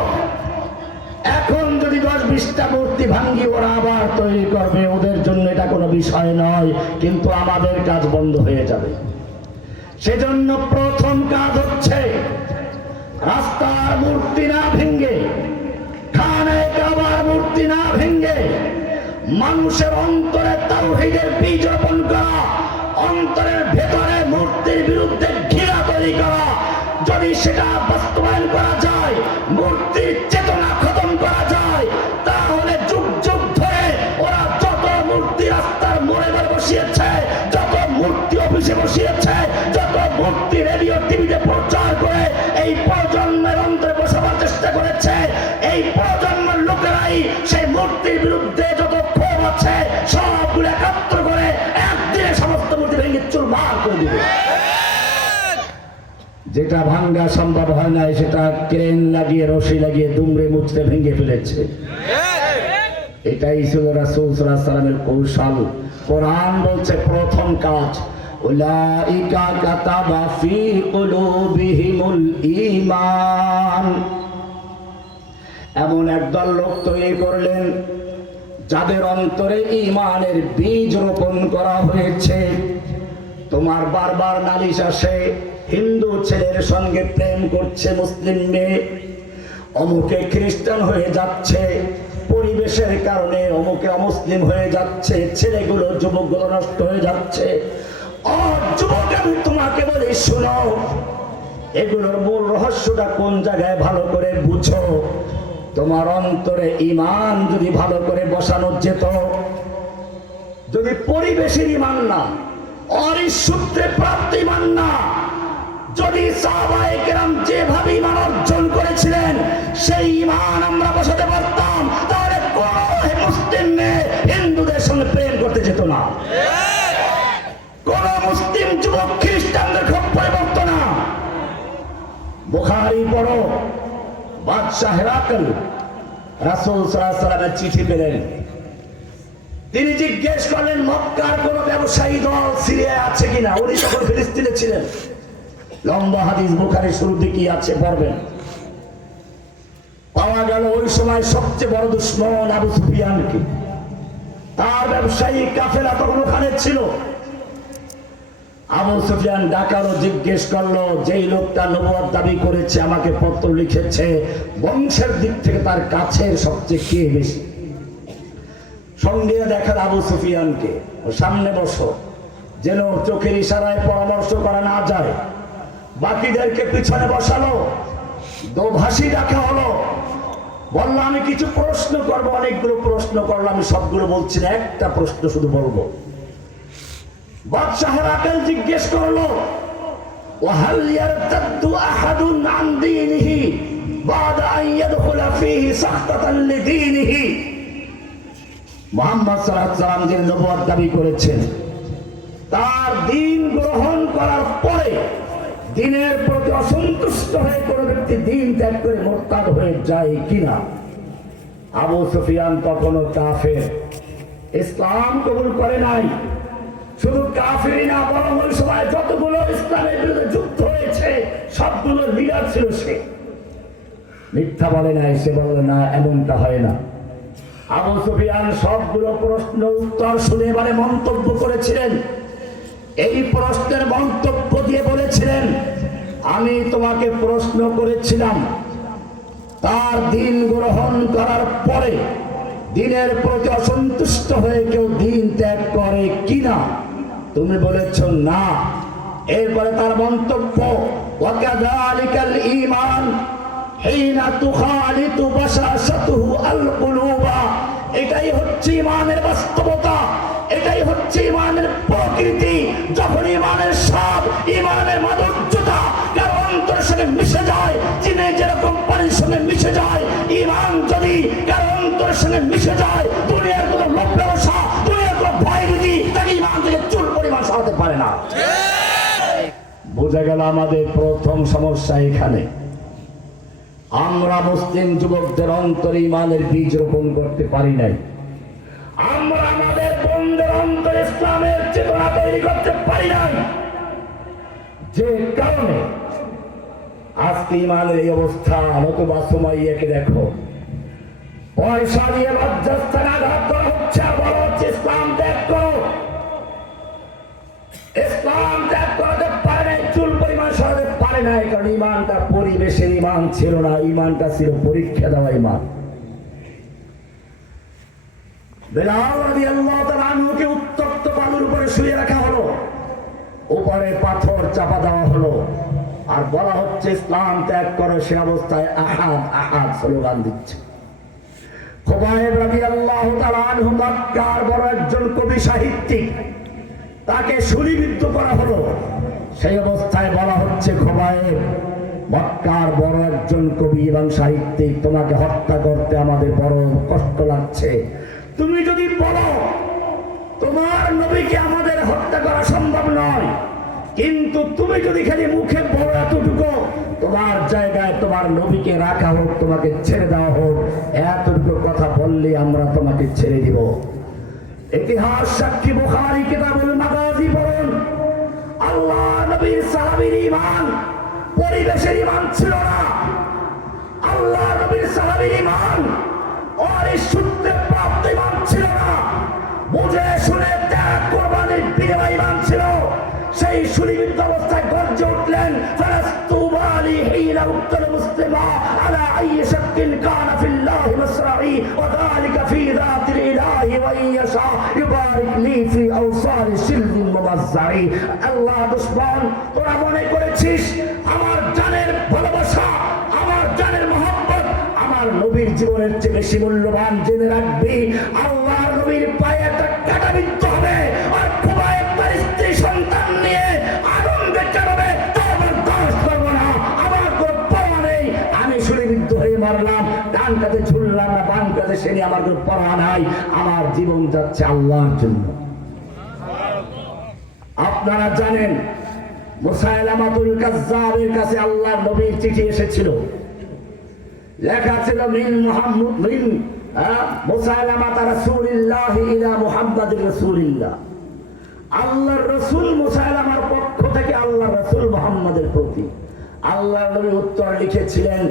এখন যদি 10-20টা মূর্তি ভাঙ্গি ওরা আবার তৈরি করবে, ওদের জন্য এটা কোনো বিষয় নয়, কিন্তু আমাদের কাজ বন্ধ হয়ে যাবে। সেজন্য প্রথম কাজ হচ্ছে রাস্তার মূর্তি না ভেঙ্গে, খানায়ে কাবার মূর্তি না ভেঙ্গে, মানুষের অন্তরে তাওহীদের বীজ রোপণ করা, অন্তরের ভেতরে মূর্তির বিরুদ্ধে তৈরি করা, যদি সেটা বাস্তবায়ন করা যায়, মূর্তির চেতনা খতম করা যায়, তাহলে যুগ যুগ ধরে ওরা যত মূর্তি রাস্তার মোড়ে মোড়ে বসিয়েছে, যত মূর্তি অফিসে বসিয়েছে, যত মূর্তি রেডিও টিভিতে প্রচার করে এই প্রজন্মের অন্তরে বসাবার চেষ্টা করেছে, এই প্রজন্মের লোকেরাই সেই মূর্তির বিরুদ্ধে যত ক্ষোভ আছে সবগুলো একাত্র করে একদিনে সমস্ত মূর্তি ভেঙে চুরমার করে দিবে। যেটা ভাঙ্গা সম্ভব হয় না সেটা ক্রেন লাগিয়ে রশি লাগিয়ে দুমড়ে মুচড়ে ভেঙে ফেলেছে। এটাই ছিল রাসূল সাল্লাল্লাহু আলাইহি ওয়াসাল্লামের কৌশল। কোরআন বলছে প্রথম কাজ, উলাইকা কাতাবা ফি কুলুবিহিমুল ঈমান, এমন একদল লোক তৈরি করলেন যাদের অন্তরে ঈমানের বীজ রোপণ করা হয়েছে। তোমার বারবার নালিশ আসে, হিন্দু ছেলের সঙ্গে প্রেম করছে মুসলিম মেয়ে, অমুকে খ্রিস্টান হয়ে যাচ্ছে, পরিবেশের কারণে অমুকে অমুসলিম হয়ে যাচ্ছে, ছেলেগুলো যুবকগুলো নষ্ট হয়ে যাচ্ছে। ও যুবক, আমি তোমাকে বলি শোনো, এগুলোর মূল রহস্যটা কোন জায়গায় ভালো করে বুঝো। তোমার অন্তরে ঈমান যদি ভালো করে বসানো যেত, যদি পরিবেশের ঈমান না, অরিস সূত্রে প্রাপ্ত ঈমান না, যদি সাহাবায়ে কেরাম যেভাবে ঈমান অর্জন করেছিলেন সেই ঈমান আমরা বসাতে পারতাম, তাহলে কোন মুসলিম মেয়ে হিন্দুদের সঙ্গে প্রেম করতে যেত না, কোন মুসলিম যুবক খ্রিস্টানদের খপ্পরে পড়তো না। বুখারী পড়ো, বাদশাহ হেরাকল রাসূল সাল্লাল্লাহু আলাইহি ওয়াসাল্লামের চিঠি পেলেন। তিনি জিজ্ঞেস করলেন মক্কার কোন ব্যবসায়ী দল সিরিয়ায় আছে কিনা। উনি তখন ফিলিস্তিনে ছিলেন। লম্বা হাদিস বুখারীর শুরুতে কি আছে পড়বেন। পাওয়া গেল ওই সময় সবচেয়ে বড় দুশমন আবু সুফিয়ানকে, তার ব্যবসায়ী কাফেলা তখন ওখানে ছিল। আবু সুফিয়ান ডাকালো, জিজ্ঞেস করলো, যেই লোকটা নবুয়ত দাবি করেছে, আমাকে পত্র লিখেছে, বংশের দিক থেকে তার কাছের সবচেয়ে কে বেশি। সঙ্গে দেখাল আবু সুফিয়ানকে, ও সামনে বসো, যেন চোখের ইশারায় পরামর্শ করা না যায়। বাকিদেরকে পিছনে বসালো, দোভাষী ডাকা হলো। বললো আমি কিছু প্রশ্ন করবো, অনেকগুলো প্রশ্ন করলো, আমি সবগুলো বলছি না, একটা প্রশ্ন শুধু বলবো। বাদশাহ হেরাকল জিজ্ঞেস করলো, ওয়াহাল ইয়ারতাদু আহাদুন আন দীনিহি বাদা আন ইয়াদখুলা ফীহি সাখতাতান লিদীনিহি। মুহাম্মদ সাল্লাল্লাহু আলাইহি ওয়াসাল্লাম যে নবুয়ত দাবি করেছেন, তার দ্বীন গ্রহণ করার পরে দ্বীনের প্রতি অসন্তুষ্ট হয়ে কোনো ব্যক্তি দ্বীন ত্যাগ করে মুরতাদ হয়ে যায় কিনা। আবু সুফিয়ান তখনও কাফের, ইসলাম কবুল করে নাই। শুধু কাফেরই না, বরং ওই সময় যতগুলো ইসলামের বিরুদ্ধে যুদ্ধ হয়েছে সবগুলো লিডার ছিল সে। মিথ্যা বলে নাই, সে বলে না এমনটা হয় না। আবু সুফিয়ান সবগুলো প্রশ্ন উত্তর শুনে এবারে মন্তব্য করেছিলেন। এই প্রশ্নের মন্তব্য দিয়ে বলেছিলেন, আমি তোমাকে প্রশ্ন করেছিলাম তার দ্বীন গ্রহণ করার পরে দ্বীনের প্রতি অসন্তুষ্ট হয়ে কেউ দ্বীন ত্যাগ করে কিনা, তুমি বলেছ না। এরপরে তার মন্তব্য, ওয়াকাযালিকাল ঈমান হিনা তুখালিতু বাশাশাতুহু আল কুলুবা, এটাই হচ্ছে ঈমানের বাস্তবতা, এটাই হচ্ছে ঈমানের প্রকৃতি। যখন ঈমানের স্বাদ, ঈমানের মাধুর্যতা কারো অন্তরের সঙ্গে মিশে যায়, চিনি যেরকম পানির সঙ্গে মিশে যায়, ঈমান যদি কারো অন্তরের সঙ্গে মিশে যায়, দুনিয়ার কোনো লোক ব্যবসা, দুনিয়ার কোনো ভয়ভীতি তাকে ঈমান থেকে চুল পরিমাণ সরাতে পারে না। বোঝা গেল আমাদের প্রথম সমস্যা এখানে। আমরা মুসলিম যুবকদের অন্তরে ঈমানের বীজ রোপণ করতে পারি নাই। আমরা আমাদের বন্ধের অন্তরে ইসলামের চেতনা তৈরি করতে পারি নাই, যে কারণে আজকে ঈমানের এই অবস্থা। নতুবা সুমাইয়াকে দেখো, পয়সা দিয়ে লজ্জাস্থানে আঘাত করা হচ্ছে, আর বলা হচ্ছে ইসলাম ত্যাগ করো। ইসলাম ত্যাগ করতে পারে নাই, চুল পরিমাণ সরাতে পারে নাই, কারণ ঈমানটা পরিবেশের ঈমান ছিল না, ঈমানটা ছিল পরীক্ষা দেওয়া ঈমান। বেলাল রাদিয়াল্লাহু তাআলা আনহুকে উত্তপ্ত বালুর উপরে শুয়ে রাখা হলো, উপরে পাথর চাপা দেওয়া হলো। আর বলা হচ্ছে ইসলাম ত্যাগ করো, সে অবস্থায় আহাদ আহাদ স্লোগান দিচ্ছে। খুবাইব রাদিয়াল্লাহু তাআলা আনহু মক্কার বড় একজন কবি সাহিত্যিক, তাকে ছুরিবিদ্ধ করা হলো। সেই অবস্থায় বলা হচ্ছে, খুবাইব মক্কার বড় একজন কবি এবং সাহিত্যিক, তোমাকে হত্যা করতে আমাদের বড় কষ্ট লাগছে। তুমি যদি বলো তোমার নবীকে আমাদের হত্যা করা সম্ভব নয়, কিন্তু তুমি যদি খালি মুখে বড় এতটুকু তোমার জায়গায় তোমার নবীকে রাখা হোক, তোমাকে ছেড়ে দেওয়া হোক, এতটুকু কথা বললে আমরা তোমাকে ছেড়ে দিব। ইতিহাস সাক্ষী, বুখারী কিতাবুল মাগাজি পড়ুন। আল্লাহ নবীর সাহাবীর ঈমান পরিবেশের ঈমান ছিল না। আল্লাহ নবীর সাহাবীর ঈমান ওই সূত্রে প্রাপ্ত ঈমান ছিল না। বুঝে শুনে ত্যাগ কোরবানির বিনিময় ঈমান ছিল। সেই সুনিবিদ্ধ অবস্থায় গর্জে উঠলেন, ফালাস্তুবা লি হিনা উক্তাল মুসলিমা আলা আইয়ি শাক্কিন কানা ফিল্লাহি মাসরাঈ ওয়া যালিকা ফি যাতিল ইলাহি ওয়া ইয়াশা ইউবারিক লি ফি আওসারি শিলদিন মুমাজ্জাই। আল্লাহ দুশমন, তোরা মনে করেছিস আমার জানের ভালোবাসা, আমার জানের মহব্বত আমার নবীর জীবনের চেয়ে বেশি মূল্যবান। জেনে রাখবি, আল্লাহর নবীর পায়ে একটা কাঁটা বিদ্ধ হবে, আর খুবাইব তার স্ত্রী সন্তান নিয়ে আনন্দে কাটাবে, তার বরদাস্ত করবো না। আমার কোনো পরোয়া নেই, আমি ছুরিবিদ্ধ হয়ে মারলাম, ডান কাতে ঝুললাম না বাম কাতে, সে নিয়ে আমার কোনো পরোয়া নাই। আমার জীবন যাচ্ছে আল্লাহর জন্য। আপনারা জানেন, মুসাইলামাতুল কাজ্জাবের কাছে আল্লাহর নবীর চিঠি এসেছিল। লেখা ছিল মিন মুহাম্মদ মিন মুসাইলামাত রাসূলিল্লাহ ইলা মুহাম্মাদির রাসূলিল্লাহ। আল্লাহর রাসূল মুসাইলামার পক্ষ থেকে আল্লাহর রাসূল মুহাম্মাদের প্রতি। আল্লাহর নবী উত্তর লিখেছিলেন,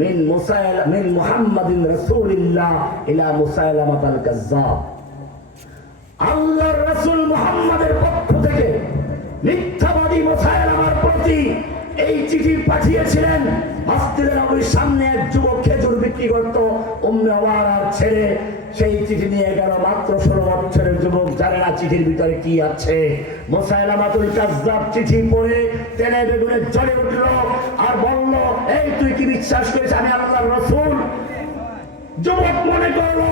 মিন মুহাম্মাদিন রাসূলিল্লাহ ইলা মুসাইলামাতাল কাজ্জাব। আল্লাহর রাসূল মুহাম্মাদের পক্ষ থেকে মিথ্যাবাদী মুসাইলামার প্রতি এই চিঠি পাঠিয়েছিলেন। মসজিদের নবীর সামনে এক যুবক খেজুর বিক্রি করত, উম্মে ওয়ারার ছেলে সেই চিঠি নিয়ে গেল। মাত্র 16 বছরের যুবক, জানে না চিঠির ভিতরে কি আছে। মুসাইলামাতুল কাজ্জাব চিঠি পড়ে তেলে বেগুনে জ্বলে উঠল আর বলল, এই তুই কি বিশ্বাস করিস আমি আল্লাহর রাসূল? যুবক মনে করলো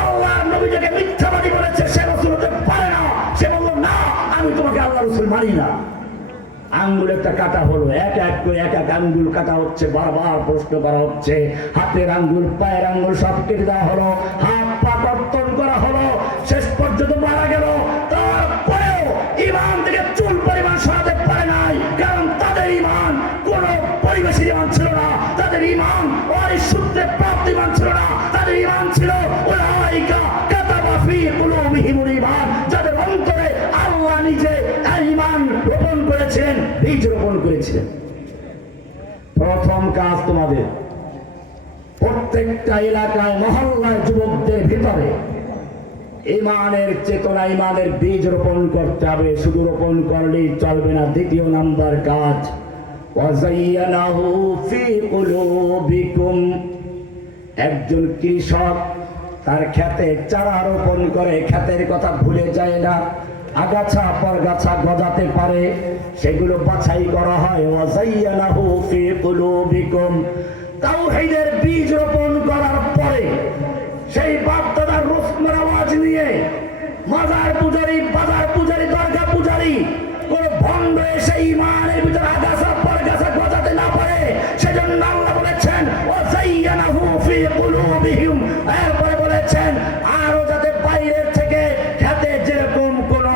আল্লাহর নবী যাকে মিথ্যাবাদী বলেছে সে রাসূল হতে পারে না। সে বলল, না, আমি তোমাকে আল্লাহর রাসূল মানি না। আঙ্গুল একটা কাটা হলো, এক এক করে এক এক আঙ্গুল কাটা হচ্ছে, বারবার প্রশ্ন করা হচ্ছে। হাতের আঙ্গুল, পায়ের আঙ্গুল সব কেটে দেওয়া হলো, হাত পা কর্তন করা হলো, শেষ পর্যন্ত মারা গেল। তারপরেও ঈমান থেকে চুল পরিমাণ সরাতে পারে নাই, কারণ তাদের ঈমান কোন পরিবেশের ঈমান ছিল না। তাদের ঈমান ওই সূত্রে প্রাপ্ত ঈমান ছিল না। তাদের ঈমান ছিল উলাইকা কাতাবা ফি কুলুবিহিমুল ঈমান, যাদের অন্তরে আল্লাহ নিজে ঈমান রোপণ করেছিলেন, বীজ রোপণ করেছিলেন। প্রথম কাজ তোমাদের প্রত্যেকটা এলাকায় মহল্লায় যুবকদের ভিতরে ঈমানের চেতনা, ঈমানের বীজ রোপণ করতে হবে। শুধু রোপণ করলেই চলবে না। দ্বিতীয় নাম্বার কাজ, ওয়াযায়্যানাহু ফি কুলুবিকুম। একজন কৃষক তার ক্ষেতে চারা রোপণ করে, ক্ষেতের কথা ভুলে যায় না। আগাছা পরগাছা গজাতে পারে, সেগুলো বাছাই করা হয়। ওয়াযায়্যানাহু ফি কুলুবিকুম। তাওহীদের বীজ রোপণ করার পরে সেই বাপ-দাদার রসমের আওয়াজ নিয়ে মাজার পূজারি, বাজার পূজারি, দরগা পূজারি কোন ভণ্ড এসে ঈমানের ভিতরে আগাছা পরগাছা গজাতে না পারে, সেজন্য আল্লাহ বলেছেন ওয়াযায়্যানাহু ফি কুলুবিহিম। এরপরে বলেছেন আরো যাতে বাইরের থেকে খেতে যেরকম কোন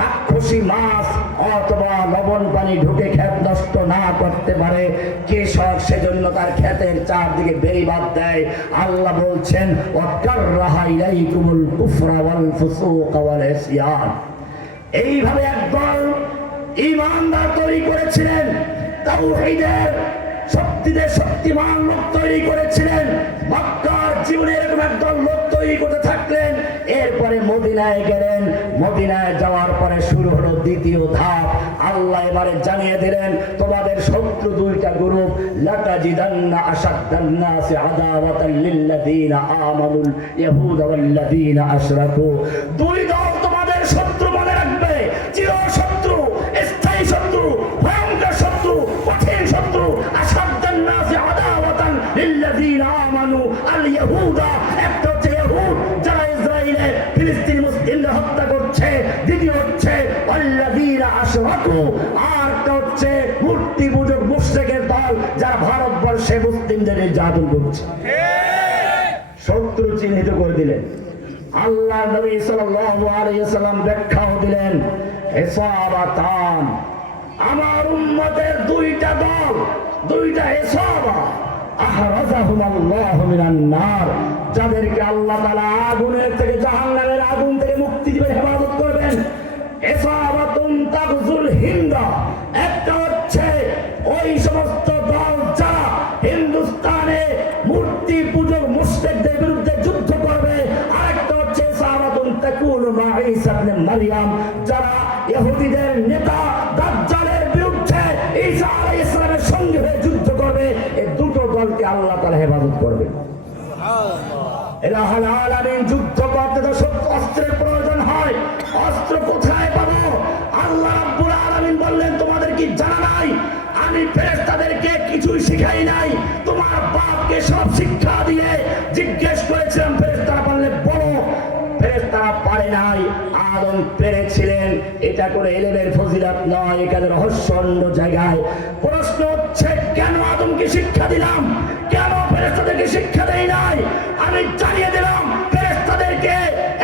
রাক্ষসী মাছ অথবা লবণ পানি ঢুকে ক্ষেত নষ্ট না করতে পারে কৃষক, সেজন্য তার ক্ষেতের চারদিকে বেড়িবাঁধ দেয়। আল্লাহ বলছেন ওয়াকাররাহা ইলাইকুমুল কুফরা ওয়াল ফুসুক ওয়াল ইসয়ান। এইভাবে একদল ঈমানদার তৈরি করেছিলেন, তাওহীদের শক্তিদের শক্তিমান লোক তৈরি করেছিলেন। মক্কার জীবনে এরকম একদল লোক তৈরি করতে থাকলেন। এরপরে মদিনায় গেলেন। মদিনায় যাওয়ার পরে শুরু হলো দ্বিতীয় ধাপ। আল্লাহ এবারে জানিয়ে দিলেন, তোমাদের শত্রু দুইটা গ্রুপ। লাতাজিদান্না আশাদ্দান নাসি আদাওয়াতাল লিল্লাযীনা আমানুল ইয়াহুদা ওয়াল্লাযীনা আশরাকু। দুই দল তোমাদের শত্রু, মনে রাখবে, চির শত্রু, স্থায়ী শত্রু, ভয়ঙ্কর শত্রু, কঠিন শত্রু। চক্ষু, আর একটা হচ্ছে মূর্তি পূজক মুশরিকের দল যারা ভারতবর্ষে মুসলিমদের নির্যাতন করছে। শত্রু চিহ্নিত করে দিলেন। আল্লাহ নবী সাল্লাল্লাহু আলাইহি ওয়াসাল্লাম ব্যাখ্যাও দিলেন, ইসাবাতান, আমার উম্মতের দুইটা দল, দুইটা ইসাবা, আহরাজাহুমুল্লাহু মিনান নার, যাদেরকে আল্লাহ তাআলা আগুনের থেকে, জাহান্নামের আগুন থেকে মুক্তি দিবেন, হেফাজত করবেন। ইসাবাতুন তাগজুল হিন্দা, একটা হচ্ছে ওই সমস্ত দল যারা হিন্দুস্তানে মূর্তি পূজক মুশরিকদের বিরুদ্ধে যুদ্ধ করবে। আরেকটা হচ্ছে ইসাবাতুন তাকুনু মা ঈসা ইবনে মারইয়াম, যারা ইহুদিদের নেতা দাজ্জালের বিরুদ্ধে ঈসা আলাইহিস সালামের সঙ্গে হয়ে যুদ্ধ করবে। এই দুটো দলকে আল্লাহ তাআলা হেফাজত করবে। ইলাহুল আলামিন, যুদ্ধ করতে তো সত্য অস্ত্রের প্রয়োজন হয়। অস্ত্র কোথায় পাবো? আল্লাহ রাব্বুল আলামিন বললেন, তোমাদের কি জানা নাই আমি ফেরেশতাদেরকে কিছুই শিখাই নাই? তোমার বাপকে সব শিক্ষা দিয়ে জিজ্ঞেস করেছিলাম, ফেরেশতারা বললে বলো। ফেরেশতারা পারে নাই, আদম পেরেছিলেন। এটা করে এলেমের ফজিলত নয়, এখানে রহস্য অন্য জায়গায়। প্রশ্ন হচ্ছে, কেন আদমকে শিক্ষা দিলাম, কেন ফেরেশতাদেরকে শিক্ষা দেই নাই? আমি জানিয়ে দিলাম, ফেরেশতাদেরকে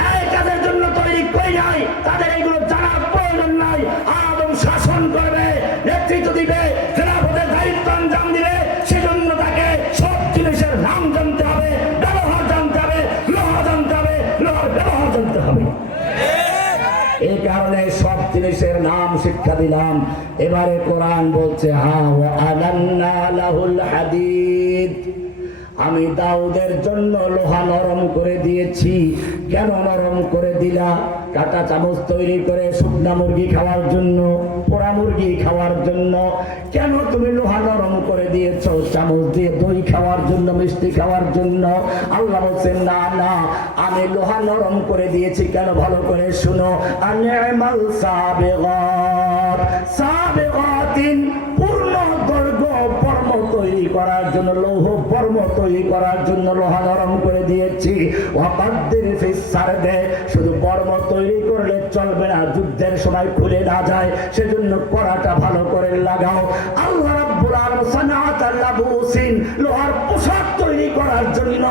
এই কাজের জন্য তৈরি করি নাই, তাদের এগুলো জানার প্রয়োজন নাই। আদম শাসন করবে, নেতৃত্ব দিবে, খেলাফতের দায়িত্ব আঞ্জাম দিবে, সেজন্য তাকে সব জিনিসের নাম জানতে হবে, ব্যবহার জানতে হবে, লোহা জানতে হবে, লোহার ব্যবহার জানতে হবে। এই কারণে সব জিনিসের নাম শিক্ষা দিলাম। এবারে কোরআন বলছে, হা ওয়া আলান্না লাহুল হাদিদ, আমি দাউদের জন্য লোহা নরম করে দিয়েছি। কেন নরম করে দিলা? কাঁটা চামচ তৈরি করে শুকনা মুরগি খাওয়ার জন্য, পোড়া মুরগি খাওয়ার জন্য। কেন তুমি লোহা নরম করে দিয়েছো? চামচ দিয়ে দই খাওয়ার জন্য, মিষ্টি খাওয়ার জন্য। আল্লাহ বলছেন, না না, আমি লোহা নরম করে দিয়েছি কেন? ভালো করে শুনো। আনিমাল সাবিগাত, সাবিগাতিন, পূর্ণ দৈর্ঘ্য বর্ম তৈরি করার জন্য, লৌহ বর্ম তৈরি করার জন্য লোহা নরম করে দিয়েছি। ওয়াকাদ্দির ফিস সারদে, শুধু বর্ম তৈরি করলে চলবে না, যুদ্ধের সময় খুলে না যায়, সেজন্য কড়াটা ভালো করে লাগাও। আল্লাহ রাব্বুল আলামিন সানাআতাল লাবুসিন, লোহার পোশাক তৈরি করার জন্য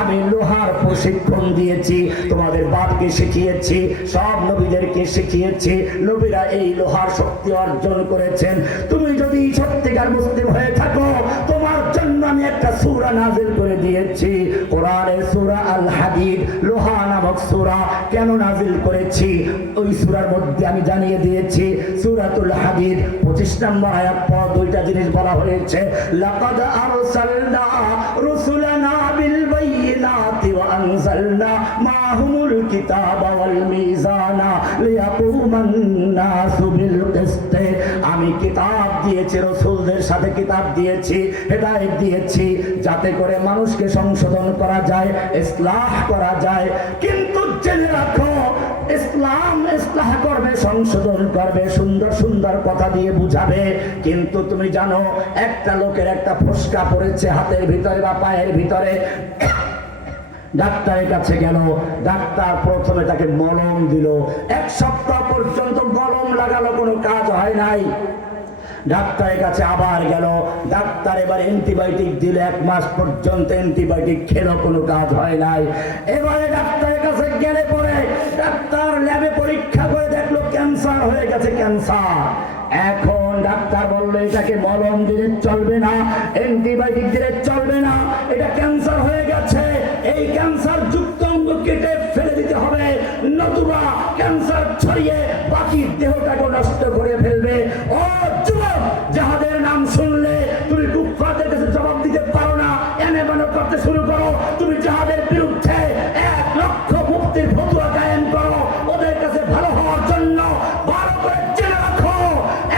আমি লোহার প্রশিক্ষণ দিয়েছি। তোমাদের বাপকে শিখিয়েছি, সব নবীদেরকে শিখিয়েছি। নবীরা এই লোহার শক্তি অর্জন করেছেন। তুমি যদি সত্যিকার মুসলিম হয়ে থাকো, তোমার জন্য আমি একটা সূরা নাযিল করে দিয়েছি, কোরআনের সূরা আল হাদিদ, লোহা নামক সূরা। কেন নাযিল করেছি? ওই সূরার মধ্যে আমি জানিয়ে দিয়েছি। সূরাতুল হাদিদ 25 নম্বর আয়াত পর দুইটা জিনিস বলা হয়েছে, লাকাদ আরসালনা রুসুলানা বিল বাইয়িনাতি ওয়া আনজালনা মাহুমুল কিতাবা ওয়াল মিজানা লিয়াকুমান নাসু বিল কিসত। আমি কিতাব দিয়েছি, রাসূলদের সাথে কিতাব দিয়েছি, হেদায়েত দিয়েছি, যাতে করে মানুষকে সংশোধন করা যায়, ইসলাহ করা যায়। কিন্তু জেনে রাখো, ইসলাম ইসলাহ করবে, সংশোধন করবে, সুন্দর সুন্দর কথা দিয়ে বুঝাবে। কিন্তু তুমি জানো, একটা লোকের একটা ফোসকা পড়েছে হাতের ভিতরে বা পায়ের ভিতরে, ডাক্তারের কাছে গেল, ডাক্তার প্রথমে তাকে মলম দিল, 1 সপ্তাহ পর্যন্ত মলম লাগালো, কোনো কাজ হয় নাই। ডাক্তারের কাছে আবার গেল, ডাক্তার এবার অ্যান্টিবায়োটিক দিল, 1 মাস পর্যন্ত অ্যান্টিবায়োটিক খেলো, কোনো কাজ হয় নাই। এবারে ডাক্তারের কাছে গেলে পরে ডাক্তার ল্যাবে পরীক্ষা করে দেখলো ক্যান্সার হয়ে গেছে, ক্যান্সার। এখন ডাক্তার বললো এটাকে মলম দিলে চলবে না, অ্যান্টিবায়োটিক দিলে চলবে না, এটা ক্যান্সার হয়ে গেছে, এই ক্যান্সার যুক্ত অঙ্গ কেটে ফেলে দিতে হবে, নতুবা ক্যান্সার ছড়িয়ে বাকি দেহটাকে নষ্ট করে ফেলবে। ও যুবক, যাহাদের নাম শুনলে তুমি কুফফারদের কাছে জবাব দিতে পারো না, এনে মনে করতে শুরু করো, তুমি যাহাদের বিরুদ্ধে 1 লক্ষ মুফতির ফতোয়া কায়েম করো, ওদের কাছে ভালো হওয়ার জন্য ভালো করে জেনে রাখো,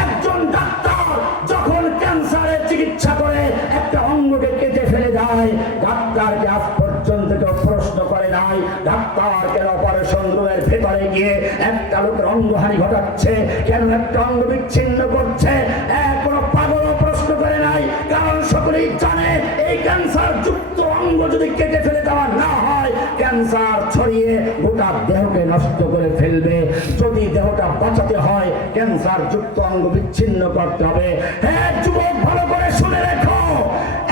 একজন ডাক্তার যখন ক্যান্সারের চিকিৎসা করে একটা অঙ্গকে কেটে ফেলে দেয়, ডাক্তারকে আজ পর্যন্ত কেউ প্রশ্ন করে নাই ডাক্তারকে অপারেশন রুমের ভেতরে গিয়ে একটা লোকের অঙ্গহানি ঘটাচ্ছে, কেন একটা অঙ্গ বিচ্ছিন্ন করছে, কোনো পাগল প্রশ্ন করে নাই। কারণ সকলেই জানে এই ক্যান্সার যুক্ত অঙ্গ যদি কেটে ফেলে দেওয়া না হয়, ক্যান্সার ছড়িয়ে গোটা দেহকে নষ্ট করে ফেলবে। যদি দেহটা বাঁচাতে হয়, ক্যান্সার যুক্ত অঙ্গ বিচ্ছিন্ন করতে হবে। হ্যাঁ যুবক, ভালো করে শুনে রেখো,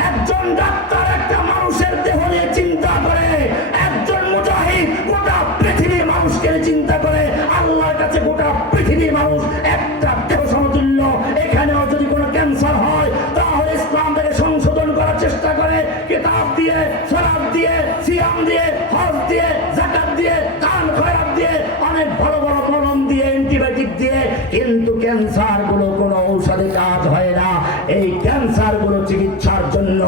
একজন ডাক্তার একটা মানুষের দেহ নিয়ে চিন্তা করে, একজন মুজাহিদ গোটা পৃথিবীর মানুষকে চিন্তা করে। আল্লাহর কাছে গোটা পৃথিবীর মানুষ একটা দেহ সমতুল্য। এখানেও যদি কোনো ক্যান্সার হয়, তাহলে ইসলাম থেকে সংশোধন করার চেষ্টা করে, কিতাব দিয়ে, সালাত দিয়ে, সিয়াম দিয়ে, হজ দিয়ে, যাকাত দিয়ে, দান খয়রাত দিয়ে, অনেক বড় বড় মলম দিয়ে, অ্যান্টিবায়োটিক দিয়ে, কিন্তু ক্যান্সার গুলো কোনো ঔষধে কাজ হয় না। এই ক্যান্সার গুলো চিকিৎসার জন্য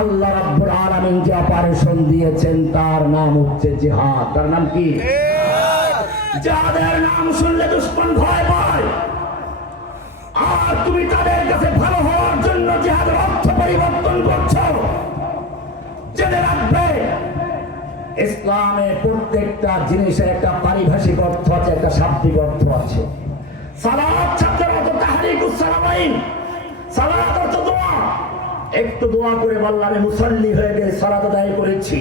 আল্লাহ রাব্বুল আলামিন যে অপারেশন দিয়েছেন, তার নাম হচ্ছে জিহাদ। তার নাম কি? যাদের নাম শুনলে দুশমন ভয় পায়, আর তুমি তাদের কাছে ভালো হওয়ার জন্য জিহাদের অর্থ পরিবর্তন করছো। জেনে রাখবে, ইসলামে প্রত্যেকটা জিনিসের একটা পারিভাষিক অর্থ আছে, একটা শাব্দিক অর্থ আছে। সালাত ছাত্রের অর্থ তাহরিকুস সালামাইন, সালাত অর্থ দোয়া। একটু দোয়া করে বললাম আমি মুসাল্লি হয়ে গেলে সালাত আদায় করেছি।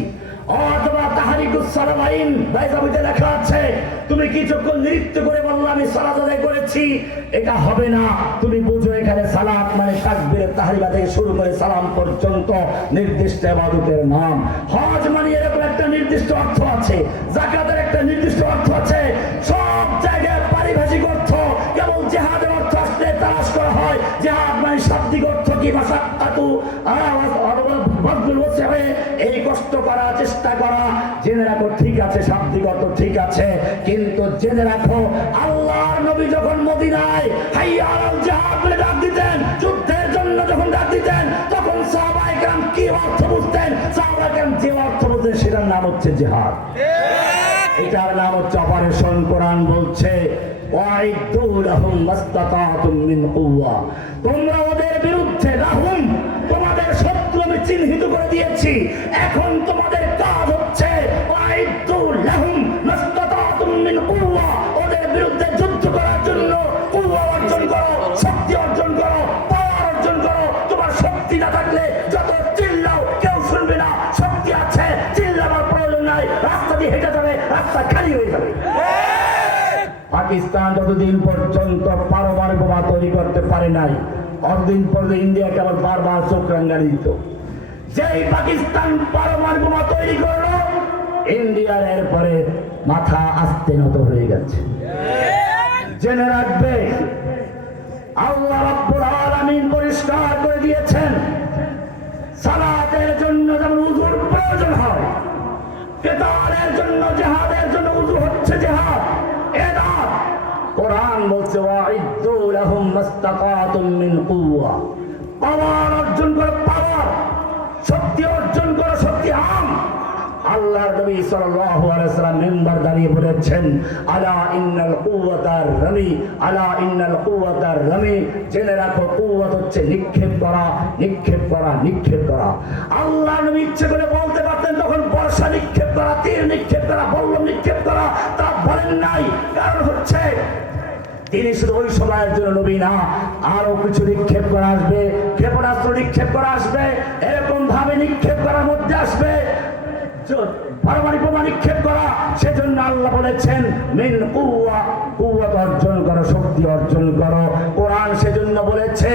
অথবা তাহরিকুস সালামাইন বাইজাবিতে লেখা আছে, তুমি কিছুক্ষণ নৃত্য করে বললাম আমি সালাত আদায় করেছি, এটা হবে না। তুমি বুঝো এখানে সালাত মানে তাকবীর তাহরিমা থেকে শুরু করে সালাম পর্যন্ত নির্দিষ্ট ইবাদতের নাম। হজ মানে এরকম একটা নির্দিষ্ট অর্থ আছে, যাকাতের একটা নির্দিষ্ট অর্থ আছে। সব জায়গায় পারিভাষিক অর্থ, কেবল জিহাদের অর্থ আসলে তালাশ করা হয়। জিহাদ মানে শাব্দিক অর্থ কি, মাসাক্কাতু এই কষ্ট করা, চেষ্টা করা। জেনে রাখো ঠিক আছে, শাব্দিক অর্থ ঠিক আছে, কিন্তু জেনে রাখো আল্লাহর নবী যখন মদিনায় হাইয়া আলাল জিহাদ বলে ডাক দিতেন, যুদ্ধের জন্য যখন ডাক দিতেন, তখন সাহাবায়ে কেরাম কি অর্থ বুঝতেন? সাহাবায়ে কেরাম যে অর্থ বুঝতেন সেটার নাম হচ্ছে জিহাদ। এটার নাম হচ্ছে অপারেশন। কোরআন বলছে ওয়াইদু লাহুম মাসতাতাতুম মিন কুওয়া, তোমরা ওদের বিরুদ্ধে, লাহুম তোমাদের শত্রু আমি চিহ্নিত করে দিয়েছি। এখন তোমাদের কাজ হচ্ছে ওয়াইদু লাহুম মাসতাতাতুম মিন কুওয়া, ওদের বিরুদ্ধে যুদ্ধ করার জন্য কুওয়া অর্জন করো, শক্তি অর্জন করো, পাওয়ার অর্জন করো। তোমার শক্তি না থাকলে যত চিল্লাও কেউ শুনবে না। শক্তি আছে, চিল্লাবার প্রয়োজন নাই, রাস্তা দিয়ে হেঁটে যাবে, রাস্তা খালি হয়ে যাবে। পাকিস্তান যতদিন পর্যন্ত পারমাণবিক বোমা তৈরি করতে পারে নাই, অতদিন পর্যন্ত ইন্ডিয়াকে আবার বারবার চোখ রাঙানি দিত। যেই পাকিস্তান পারমাণবিক বোমা তৈরি করলো, ইন্ডিয়ার এরপরে মাথা আস্তে নত হয়ে গেছে। জেনে রাখবে, আল্লাহ রাব্বুল আলামিন পরিষ্কার করে দিয়েছেন, সালাতের জন্য যেমন উযুর প্রয়োজন হয়, কিতালের জন্য, জিহাদের জন্য উযু হচ্ছে জিহাদ। কোরআন বলছে ওয়াইদু লাহুম মাসতাতাতুম মিন কুওয়া, পাওয়ার অর্জন করো, পাওয়ার, শক্তি অর্জন করো, শক্তি আম। আল্লাহর নবী সাল্লাল্লাহু আলাইহি ওয়াসাল্লাম মিম্বার দাঁড়িয়ে বলেছেন আলা ইন্নাল কুওয়াতার রামি, আলা ইন্নাল কুওয়াতার রামি। জেনে রাখো কুওয়াত হচ্ছে নিক্ষেপ করা, নিক্ষেপ করা, নিক্ষেপ করা। আল্লাহ নবী ইচ্ছে করে বলতে পারতেন তখন বর্ষা নিক্ষেপ করা, তীর নিক্ষেপ করা, বল্লম নিক্ষেপ করা, তা বলেন নাই। কারণ হচ্ছে তিনি শুধু ওই সময়ের জন্য নবী না, আরো কিছু নিক্ষেপ করা আসবে, ক্ষেপণাস্ত্র নিক্ষেপ করা আসবে, এরকম ভাবে নিক্ষেপ করার মধ্যে আসবে পারমাণবিক বোমা নিক্ষেপ করা। সেজন্য আল্লাহ বলেছেন মিন কুওয়া, কুওয়াত অর্জন করো, শক্তি অর্জন করো। কোরআন সেজন্য বলেছে,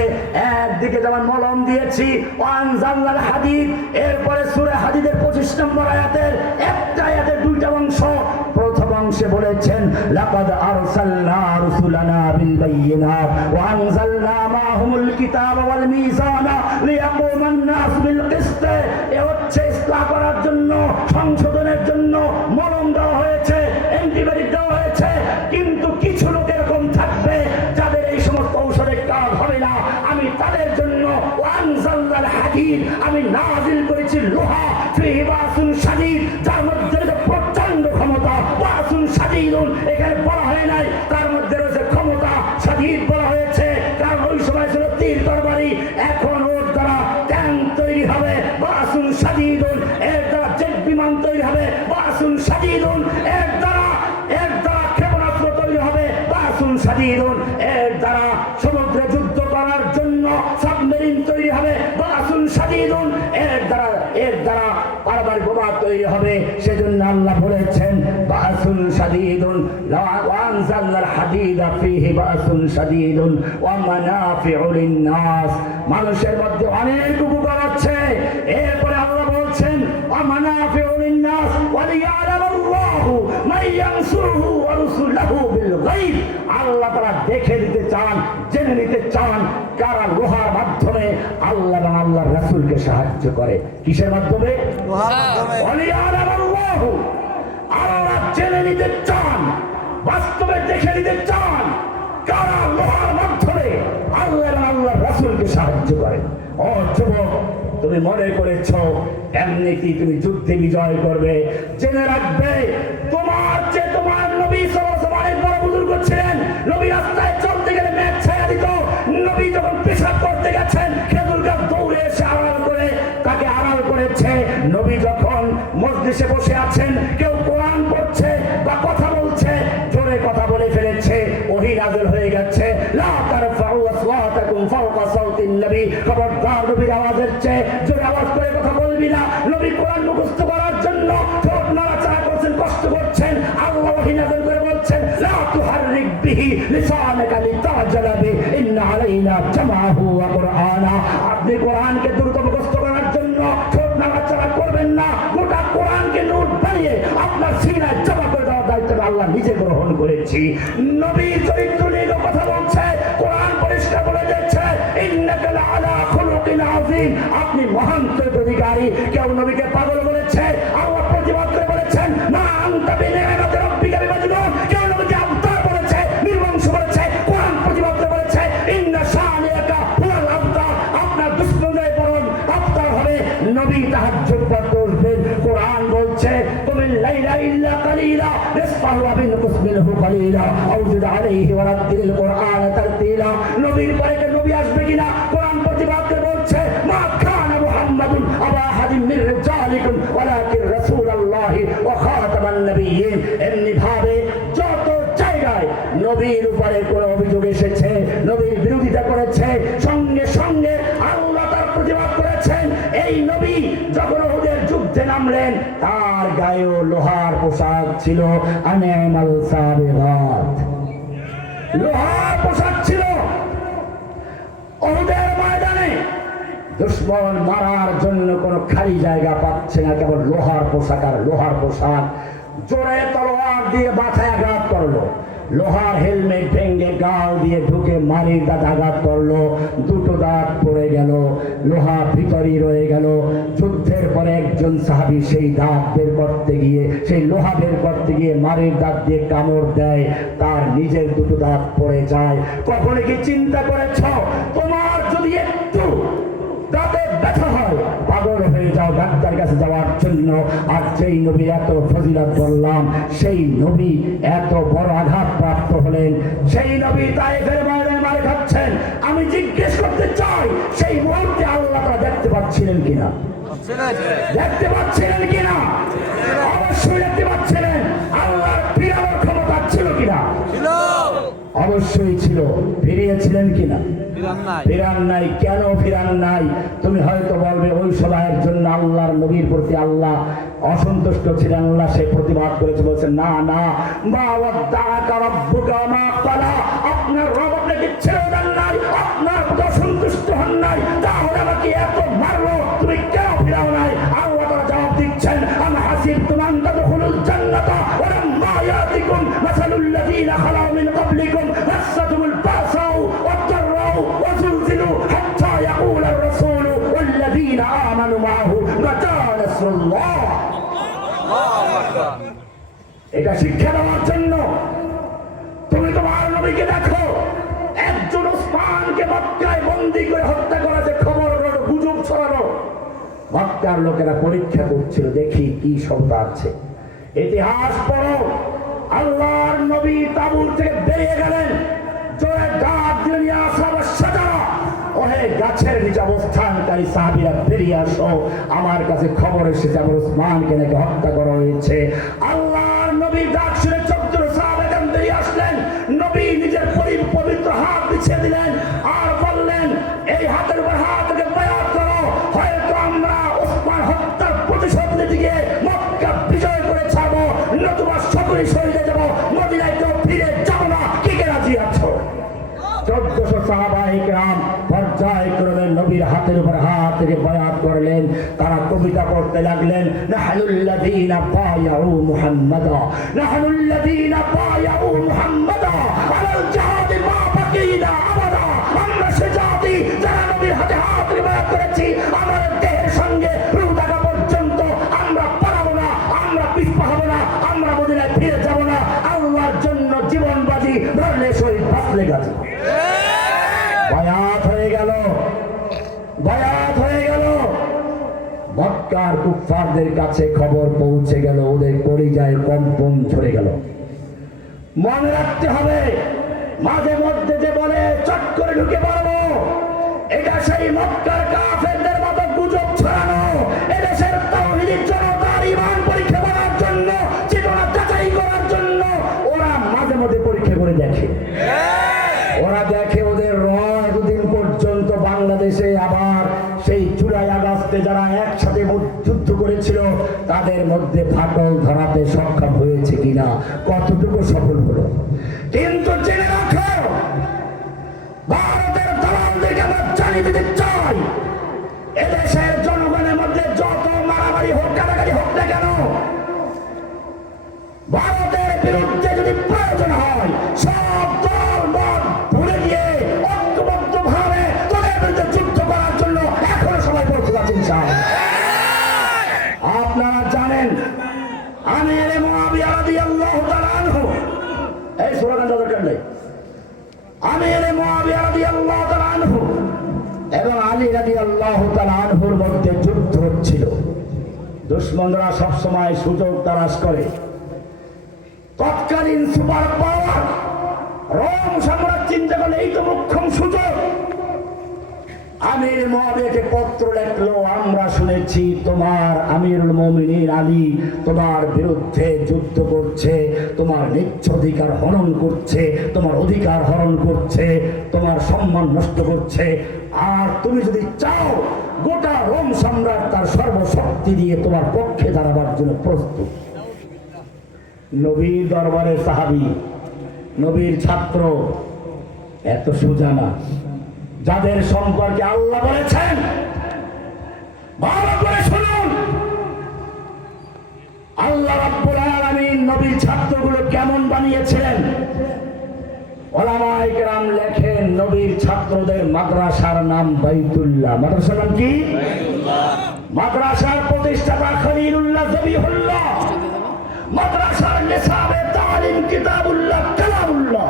একদিকে যেমন মলম দিয়েছি ওয়ানজালনাল হাদিদ, এরপরে সূরা হাদিদের 25 নম্বর আয়াতের একটা আয়াতের দুইটা অংশ। প্রথম অংশে বলেছেন লাকাদ আরসালনা রুসুলানা বিল বাইয়িনাত ওয়া আনজালনা মাআহুমুল কিতাবা ওয়াল মিজানা লিয়াকুমান নাস বিল কিসত। এ হচ্ছে ইসলাহ করার জন্য, সংশোধনের জন্য মলম দেওয়া হয়েছে, অ্যান্টিবায়োটিক দেওয়া হয়েছে। কিন্তু কিছু লোক এরকম থাকবে যাদের এই সমস্ত ঔষধের কাজ হবে না। আমি তাদের জন্য ওয়ানজালনাল হাদিদ, আমি নাযিল করেছি লোহা, ফিহি বাসুন শাদীদ, যার মধ্যে প্রচন্ড ক্ষমতা। বাসুন শাদীদুন এখানে বলা হয় নাই, তার মধ্যে রয়েছে ক্ষমতা। শাদীদ বলা হয়েছে কারণ ওই সময় ছিল তীর তরবারি, এখন ওর দ্বারা ট্যাঙ্ক তৈরি হবে। বাসুন শাদীদুন, এর দ্বারা জেট বিমান তৈরি হবে। বাসুন শাদীদুন, এর দ্বারা ক্ষেপণাস্ত্র তৈরি হবে। বাসুন শাদীদুন, এর দ্বারা সমুদ্রে যুদ্ধ করার জন্য সাবমেরিন তৈরি হবে। বাসুন শাদীদুন, এর দ্বারা পারমাণবিক সেজন্য আল্লাহ বলেছেন বাসুন শাদীদুন ওয়া আনজালনাল হাদীদা ফীহি বাসুন শাদীদুন ওয়া মানাফিউ লিন-নাস। মানুষের মধ্যে অনেক উপকার আছে। এরপরে আল্লাহ বলছেন ওয়া মানাফিউ লিন-নাস ওয়া লিয়া'লামাল্লাহু মান ইয়ানসুরুহু ওয়া রুসুলুহু বিল গায়ব। আল্লাহ তাআলা দেখে দিতে চান, জেনে নিতে চান কারা লোহার মাধ্যমে আল্লাহ এবং আল্লাহর রাসূলকে সাহায্য করে। কিসের মাধ্যমে? ওয়ালিয়া'লামাল্লাহু। আল্লাহ জেনে নিতে চান, বাস্তবে দেখে নিতে চান কারা লোহার মাধ্যমে আল্লাহ এবং আল্লাহর রাসূলকে সাহায্য করে। ও যুবক, তুমি মনে করেছ এমনি কি তুমি যুদ্ধে বিজয় করবে? জেনে রাখবে তোমার চেয়ে তোমার নবী সাল্লাল্লাহু আলাইহি ওয়াসাল্লাম অনেক বড় বুজুর্গ ছিলেন। নবী রাস্তায় চলতে গেলে মেঘ ছায়া দিত। নবী যখন পেশাব করতে গেছেন খেজুর গাছ দৌড়ে এসে আড়াল করে তাকে আড়াল করেছে। নবী যখন মজলিসে বসে আছেন, কেউ কোরআন পড়ছে বা কথা বলছে, জোরে কথা বলে ফেলেছে, ওহী নাযিল হয়ে গেছে লা তারফাউ আসওয়াতাকুম ফাওকা সাওতিন নবী। খবরদার নবীর আওয়াজের চেয়ে জোরে আওয়াজ করে কথা বলবি না। নবী কোরআন মুখস্থ করার জন্য ঠোঁট নাড়াচাড়া করছেন, কষ্ট করছেন। আল্লাহ ওহী নাযিল করে বলছেন লা তুহাররিক বিহি লিসানাকা লিতা'জালা বিহি ইন্না আলাইনা জামাহু ওয়া কুরআনা। আপনি কোরআনকে দ্রুত মুখস্থ করার জন্য ঠোঁট নাড়াচাড়া করবেন না। গোটা কোরআনকে নোট বানিয়ে আপনার সিনায় জমা করে দেওয়ার দায়িত্ব আল্লাহ নিজে গ্রহণ করেছি। নবীর চরিত্র নিয়ে কথা বলছে, কোরআন পরিষ্কার বলে দিচ্ছে ইন্নাকা লাআলা খুলুকিন আযীম। আপনি মহান চরিত্র অধিকারী। কেউ নবীকে পাগল বলেছে, আল্লাহ প্রতিবাদ করে বলেছেন মা আনতা বিনিআমাতি রাব্বিকা বিমাজনুন। কেউ নবীকে আবতার বলেছে, নির্বংশ বলেছে। কোরআন প্রতিবাদ করে বলেছে ইন্না শানিয়াকা হুয়াল আবতার। আপনার দুশ্মনদের বরং আবতার হবে। নবী তাহাজ্জুদ পড়তে উঠবেন, কোরআন বলছে কুমিল লাইলা ইল্লা কালিলা নিসফাহু ওয়া বিনকুস মিনহু কালিলা আও জিদ আলাইহি ওয়া রাত্তিল কুরআন তারতিলা। নবীর পরে নবী আসবে কিনা কোরআন প্রতিবাদ করে বলছে মা কানা মুহাম্মাদুন আবা আহাদিন মির রিজালিকুম ওয়ালাকিন রাসূলুল্লাহি ওয়া খাতামান নবিয়্যিন। এমনি ভাবে যত জায়গায় নবীর উপরে কোন অভিযোগ এসেছে, নবীর বিরোধিতা করেছে, সঙ্গে সঙ্গে আল্লাহ তার প্রতিবাদ করেছেন। এই নবী যখন উহুদের যুদ্ধে নামলেন তার গায়েও লোহার পোশাক ছিল। আনিমাল সাবিগাত, লোহার পোশাক ছিল। উহুদের ময়দানে দুশমন মারার জন্য কোনো খালি জায়গা পাচ্ছে না, কেবল লোহার পোশাক আর লোহার পোশাক। জোরে তলোয়ার দিয়ে মাথায় আঘাত করলো, লোহার হেলমেট ভেঙে গাল দিয়ে ঢুকে মারির দাঁত আঘাত করলো, দুটো দাঁত পড়ে গেল, লোহা ভিতরেই রয়ে গেল। যুদ্ধের পরে একজন সাহাবী সেই দাঁত বের করতে গিয়ে, সেই লোহা বের করতে গিয়ে মারির দাঁত দিয়ে কামড় দেয়, তার নিজের দুটো দাঁত পড়ে যায়। কখনো কি চিন্তা করেছ তোমার যদি একটু দাঁতে ব্যথা হয় পাগল হয়ে যাও ডাক্তার কাছে যাওয়ার জন্য? আর যেই নবী এত ফজিলত বললাম, সেই নবী এত বড় আঘাত প্রাপ্ত হলেন, সেই নবী তায়েফের ময়দানে মার খাচ্ছেন। আমি জিজ্ঞেস করতে চাই সেই মুহূর্তে আল্লাহ তাআলা দেখতে পাচ্ছিলেন কিনা? দেখতে পাচ্ছিলেন কিনা? অবশ্যই দেখতে পাচ্ছিলেন। আল্লাহর ফিরানোর ক্ষমতা ছিল কিনা? অবশ্যই ছিল। ফিরিয়েছিলেন কিনা? ফিরান নাই। কেন ফিরান নাই? তুমি হয়তো বলবে ওই সময়ের জন্য আল্লাহর নবীর প্রতি আল্লাহ অসন্তুষ্ট ছিলেন, আল্লাহ সে প্রতিবাদ করেছে। বলছে না না, মা ওয়াদ্দাআকা রাব্বুকা মা ক্বালা। আপনার রব আপনাকে ছেড়ে দেন নাই, আপনার প্রতি অসন্তুষ্ট হন নাই, তাহলে আমাকে এত মারলো, তুমি কেন ফিরাও নাই? আল্লাহ তাআলা জবাব দিচ্ছেন আম হাসিবতুম আন তাদখুলুল জান্নাতা ওয়া লাম্মা ইয়াতিকুম মাসালুল লাযীনা খালাউ মিন ক্বাবলিকুম মাসাতুমুল বাসাউ ওয়াদ-দাররাউ ওয়া যুলজিলু হাত্তা ইয়াকুলার রাসূলু ওয়াল্লাযীনা আমানু মাআহু মাতা নাসরুল্লাহ। এটা শিক্ষা দেওয়ার জন্য। তুমি তোমার নবীকে দেখো, একজন ওসমানকে মক্কায় বন্দী করে হত্যা করা যে খবর হলো, গুজব ছড়ানো, মক্কার লোকেরা পরীক্ষা করছিল দেখি কি সত্য আছে। ইতিহাস পড়ো, আল্লাহর নবী তাবুর থেকে বেরিয়ে গেলেন, জোরে ডাক দিলেন ইয়া আসহাবাস শাজারা, ওহে গাছের নিচে অবস্থানকারী সাহাবীরা বেরিয়ে আসো, আমার কাছে খবর এসেছে আমার ওসমানকে নাকি হত্যা করা হয়েছে। আল্লাহর নবী ডাক শুনে 14 সাহাবাগণ বেরিয়ে আসলেন। নবী নিজের পবিত্র হাত বিছিয়ে দিলেন আর বললেন এই হাতের উপর হাত থেকে বায়াত করো, হয়তো আমরা ওসমান হত্যার প্রতিশোধ নিতে গিয়ে মক্কা বিজয় সকলে শহীদে যাব, মদিনায় কেউ ফিরে যাব না, কি কে রাজি আছো? 1400 সাহাবায়ে কেরাম পর্যায়ক্রমে নবীর হাতের উপর হাত রেখে বায়াত করলেন। তারা কবিতা পড়তে লাগলেন, নাহনুল্লাযীনা বায়াউ মুহাম্মাদা, নাহনুল্লাযীনা বায়াউ মুহাম্মাদা আলাল জিহাদি মা বাকিনা আবাদা। আমরা সে জাতি যারা নবীর হাতে হাত রেখে বায়াত করেছি, আমাদের দেহের সঙ্গে রূহ থাকা পর্যন্ত আমরা পালাবো না, আমরা পিছপা হব না, আমরা মদিনায় ফিরে যাব না। আল্লাহর জন্য জীবন বাজি ধরলে শহীদ বাঁচলে গেছে। বায়াত হয়ে গেল, বায়াত হয়ে গেল। মক্কার কুফফারদের কাছে খবর পৌঁছে গেল, ওদের কলিজায় কম্পন ছড়ে গেল। মনে রাখতে হবে, মাঝে মধ্যে যে বলে চট করে ঢুকে পারবো, এটা সেই মক্কার কাফেরদের মতো গুজব ছড়ানো। এদেশের তাওহীদের জনতার ঈমান পরীক্ষা করার জন্য, চেতনা যাচাই করার জন্য ওরা মাঝে মধ্যে পরীক্ষা করে দেখে। ওরা দেখে ওদের এতদিন পর্যন্ত বাংলাদেশে আবার সেই জুলাই আগস্টে যারা একসাথে যুদ্ধ করেছিল তাদের মধ্যে ফাটল ধরাতে সক্ষম হয়েছে কিনা, কতটুকু সফল হলো। কিন্তু জেনে রাখো, ভারতের দালালদেরকে আমরা জানিয়ে দিতে চাই, এদেশের জনগণের মধ্যে যত মারামারি হোক, কাটাকাটি হোক না কেন, ভারতের বিরুদ্ধে যদি প্রয়োজন হয়, সব দল মত ভুলে গিয়ে ঐক্যবদ্ধভাবে তাদের বিরুদ্ধে যুদ্ধ করার জন্য এখনো সবাই প্রস্তুত আছে ইনশাআল্লাহ। আপনারা জানেন, আমির মুআবিয়া রাদিয়াল্লাহু তাআলা আনহু, এই স্লোগান দরকার নেই, আমির মুআবিয়া রাদিয়াল্লাহু তাআলা আনহু এবং আলী রাদিয়াল্লাহু তাআলা আনহুর মধ্যে যুদ্ধ হচ্ছিল। দুশমনরা সবসময় সুযোগ তালাশ করে। তৎকালীন সুপার পাওয়ার রোম সম্রাট চিন্তা করলে এই তো মোক্ষম সুযোগ। আমির মুআবিয়াকে পত্র লেখলো, আমরা শুনেছি তোমার আমিরুল মুমিনিন আলী তোমার বিরুদ্ধে যুদ্ধ করছে, তোমার নিজ অধিকার হরণ করছে, তোমার অধিকার হরণ করছে, তোমার সম্মান নষ্ট করছে। আর তুমি যদি চাও, গোটা রোম সম্রাট তার সর্বশক্তি দিয়ে তোমার পক্ষে দাঁড়াবার জন্য প্রস্তুত। নবীর দরবারে সাহাবী, নবীর ছাত্র, এত সোজা না। যাদের সম্পর্কে আল্লাহ বলেছেন, ভালো করে শুনুন, আল্লাহ রাব্বুল আলামিন নবীর ছাত্রগুলো কেমন বানিয়েছিলেন। উলামায়ে কেরাম লেখেন, নবীর ছাত্রদের মাদ্রাসার নাম বাইতুল্লাহ। মাদ্রাসার নাম কি? মাদ্রাসার প্রতিষ্ঠাতা খলিলুল্লাহ জবিহুল্লাহ, মাদ্রাসার নিসাবে তালিম কিতাবুল্লাহ কালামুল্লাহ,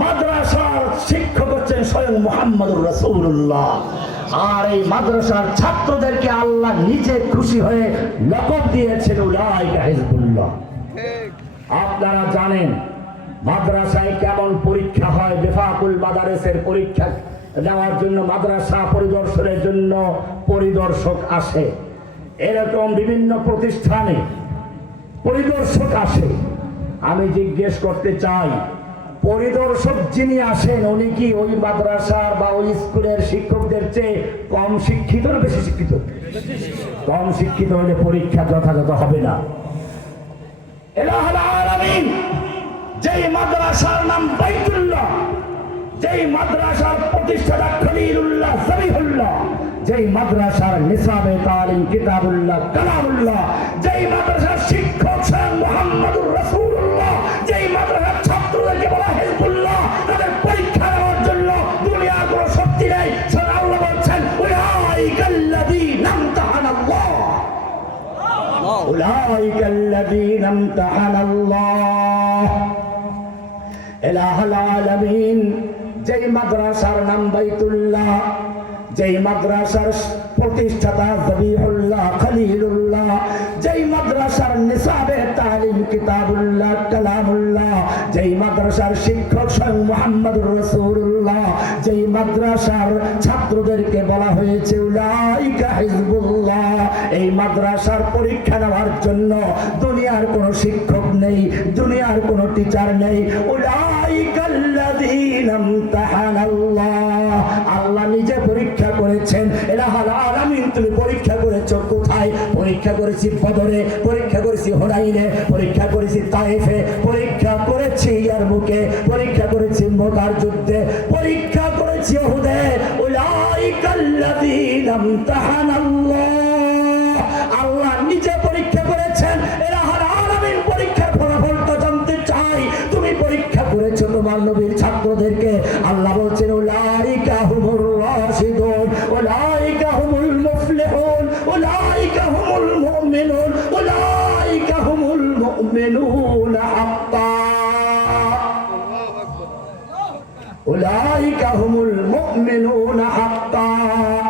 মাদ্রাসার শিক্ষক হচ্ছেন স্বয়ং মুহাম্মদুর রাসূলুল্লাহ। আর এই মাদ্রাসার ছাত্রদেরকে আল্লাহ নিজে খুশি হয়ে লকব দিয়েছেন উলাইকা হিজবুল্লাহ। আপনারা জানেন মাদ্রাসায় কেমন পরীক্ষা হয়। বেফাকুল মাদারেসের পরীক্ষা দেওয়ার জন্য মাদ্রাসা পরিদর্শনের জন্য পরিদর্শক আসে। এরকম বিভিন্ন প্রতিষ্ঠানে পরিদর্শক আসে। আমি জিজ্ঞেস করতে চাই, পরিদর্শক যিনি আসেন উনি কি ওই মাদ্রাসার বা ওই স্কুলের শিক্ষকদের চেয়ে কম শিক্ষিত না বেশি শিক্ষিত? কম শিক্ষিত হলে পরীক্ষা যথাযথ হবে না। ইলাহুল আলামিন যেই মাদ্রাসার নাম বাইতুল্লাহ, যেই মাদ্রাসার প্রতিষ্ঠাতা খলিলুল্লাহ জবিহুল্লাহ, যেই মাদ্রাসার নিসাবে তালিম কিতাবুল্লাহ কালামুল্লাহ, যেই মাদ্রাসার শিক্ষক স্বয়ং মুহাম্মদুর রাসূলুল্লাহ, যেই মাদ্রাসার ছাত্রদেরকে বলা হিজবুল্লাহ, তাদের পরীক্ষা নেওয়ার জন্য দুনিয়ার কোনো শক্তি নেই। সেটা আল্লাহ বলছেন, উলাইকাল্লাযীনা ইমতাহানাল্লাহ, উলাইকাল্লাযীনা ইমতাহানাল্লাহ। ইলাহুল আলামিন যেই মাদ্রাসার নাম বাইতুল্লাহ, যেই মাদ্রাসার প্রতিষ্ঠাতা জবিহুল্লাহ খলিলুল্লাহ, যেই মাদ্রাসার নিসাবে তালিম কিতাবুল্লাহ কালামুল্লাহ, যেই মাদ্রাসার শিক্ষক স্বয়ং মুহাম্মদুর রাসূলুল্লাহ, যেই মাদ্রাসার ছাত্রদেরকে বলা হয়েছে উলাইকা হিজবুল্লাহ, এই মাদ্রাসার পরীক্ষা নেওয়ার জন্য দুনিয়ার কোনো শিক্ষক নেই, দুনিয়ার কোনো টিচার নেই। উলাইকাল্লাযীনা ইমতাহানাল্লাহ, আল্লাহ নিজে পরীক্ষা করেছেন। ইলাহুল আলামিন তুমি পরীক্ষা করেছো কোথায়? পরীক্ষা পরীক্ষা করেছি বদরে, পরীক্ষা করেছি হুনাইনে, পরীক্ষা করেছি তায়েফে, পরীক্ষা করেছি ইয়ারমুকে, পরীক্ষা করেছি মোতার যুদ্ধে, পরীক্ষা করেছি উহুদে। উলাইকাল্লাযীনা ইমতাহানাল্লাহ, আল্লাহ নিজে পরীক্ষা করেছেন। এলাহুল আলামিন পরীক্ষার ফলাফলটা জানতে চাই, তুমি পরীক্ষা করেছো তোমার নবীর ছাত্রদেরকে। আল্লাহ বলছেন উলাইকা হুমুর রাশিদুন, উলাইকা হুমুল মুফলিহুন, উলাইকা হুমুল মুমিনুন, উলাইকা হুমুল মুমিনুনা হাক্কান, উলাইকা হুমুল মুমিনুনা হাক্কান।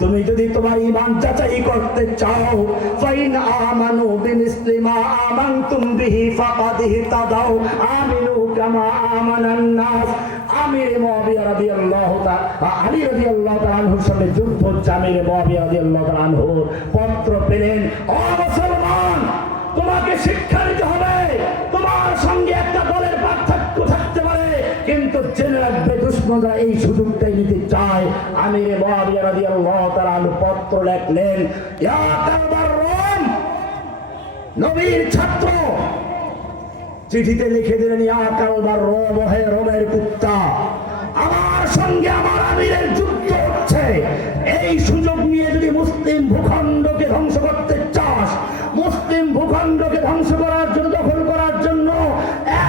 তুমি যদি তোমার ঈমান যাচাই করতে চাও, ফাইন আমানু বিমিসলি মা আমানতুম বিহি ফাকাদ ইহতাদাউ আমিনু কামা আমানান নাস। আমির মুআবিয়া রাদিয়াল্লাহু তাআলা, আলী রাদিয়াল্লাহু তাআলা আনহুর সাথে যুদ্ধ হচ্ছে। আমির মুআবিয়া রাদিয়াল্লাহু তাআলা আনহু পত্র পেলেন, ও মুসলমান, তোমাকে শিক্ষা দিতে হবে। তোমার সঙ্গে একটা দলের পার্থক্য থাকতে পারে, কিন্তু জেনে রাখবে দুশমনরা এই সুযোগটাই নিতে চায়। আমির মুআবিয়া রাদিয়াল্লাহু তাআলা আনহু পত্র লিখলেন, ইয়া কারবার রোম, নবীর ছাত্র, চিঠিতে লিখে দিলেন, ইয়া কারবার রোম, হে রোমের কুত্তা, আমার সঙ্গে আমার আমিরের যুদ্ধ হচ্ছে। এই সুযোগ নিয়ে যদি মুসলিম ভূখণ্ডকে ধ্বংস করতে চাস, মুসলিম ভূখণ্ডকে ধ্বংস করার জন্য, দখল করার জন্য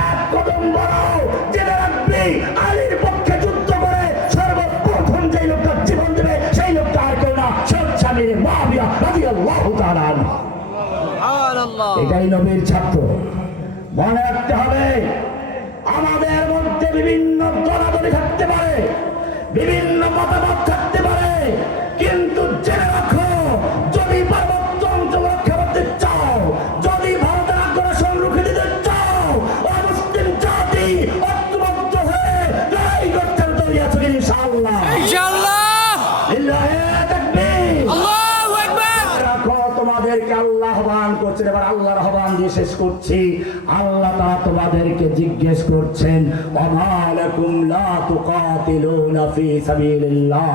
এক কদম বাড়াও। জেনে রাখবি, আলীর পক্ষে যুদ্ধ করে সর্বপ্রথম যে লোকটা জীবন দেবে সেই লোকটা আর কেউ না, সে হচ্ছে আমির মুআবিয়া রাদিয়াল্লাহু তাআলা আনহু। এটাই নবীর ছাত্র। মনে রাখতে হবে, আমাদের মধ্যে বিভিন্ন দলাদলি থাকতে পারে, বিভিন্ন মতামত থাকতে পারে, কিন্তু জেনে রাখো, যদি পার্বত্য অঞ্চল রক্ষা করতে চাও, যদি ভারতের আগ্রাসন রুখে দিতে চাও, অমুসলিম জাতি ঐক্যবদ্ধ হয়ে লড়াই করতে তৈরি আছো ইনশাআল্লাহ। লিল্লাহি তাকবীর, আল্লাহু আকবার। রাখো, তোমাদেরকে আল্লাহ আহ্বান করছেন। এবার আল্লাহর আহ্বান দিয়ে শেষ করছি। আল্লাহ তাআলা তোমাদেরকে জিজ্ঞেস করছেন, ওমা লাকুম লা তুকাতিলুনা ফি সাবিলিল্লাহ।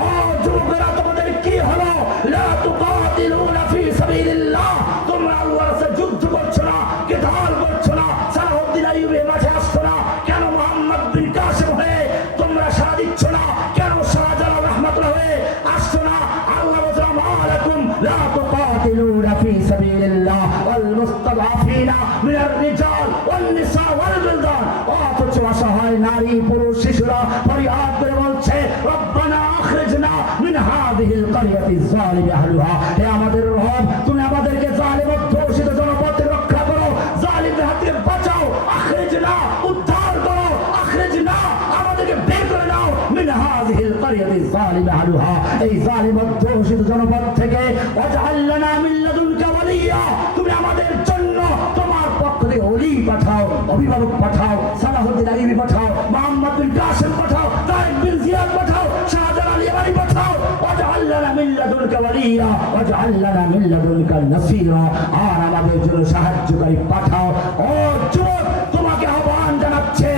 ও যুবকেরা, তোমাদের কি হলো? লা তুকাতিলুনা ফি সাবিলিল্লাহ, তোমরা আল্লাহর সাথে যুদ্ধ করছো না, কিতাল করছো না, সালাউদ্দিন আইয়ুবের মাঝে আসছো না, কেন মুহাম্মদ বিন কাসিম হয়ে তোমরা সাড়া দিচ্ছ না, কেন শাহজালাল রাহমাতুল্লাহ হয়ে আসছো না? আল্লাহ বলেন, ওমা লাকুম লা তুকাতিলুনা ফি সাবিলিল্লাহ ওয়াল মুস্তাদআফিনা মিনার রিজাল ওয়ান নিসা ওয়াল বিলদান। অথচ অসহায় নারী, পুরুষ, শিশুরা ফরিয়াদ করে বলছে, রব্বানা আখরিজনা মিন হাযিহিল ক্বরিয়াতি যালিমি আহলুহা। হে আমাদের রব, তুমি আমাদেরকে জালিম অধ্যুষিত জনপদ থেকে রক্ষা করো, জালিমদের হাত থেকে বাঁচাও। আখরিজনা, উদ্ধার করো, আখরিজনা, আমাদেরকে বের করে নাও, মিন হাযিহিল ক্বরিয়াতি যালিমি আহলুহা, এই জালিম অধ্যুষিত জনপদ থেকে। ওয়াজআল লানা মিন লাদুনকা ওয়ালিয়্যা, তুমি আমাদের জন্য তোমার পক্ষ থেকে ওলি পাঠাও, অভিভাবক পাঠাও, সালাহুদ্দিন আইয়ুবী পাঠাও, মুহাম্মদ বিন কাসিম পাঠাও, তারিক বিন জিয়াদ পাঠাও, শাহজালাল ইয়ামানি পাঠাও। ওয়াজআল লানা মিন লাদুনকা ওয়ালিয়্যা ওয়াজআল লানা মিন লাদুনকা নাসীরা, আর আমাদের জন্য সাহায্যকারী পাঠাও। ও যুবক, তোমাকে আহ্বান জানাচ্ছে।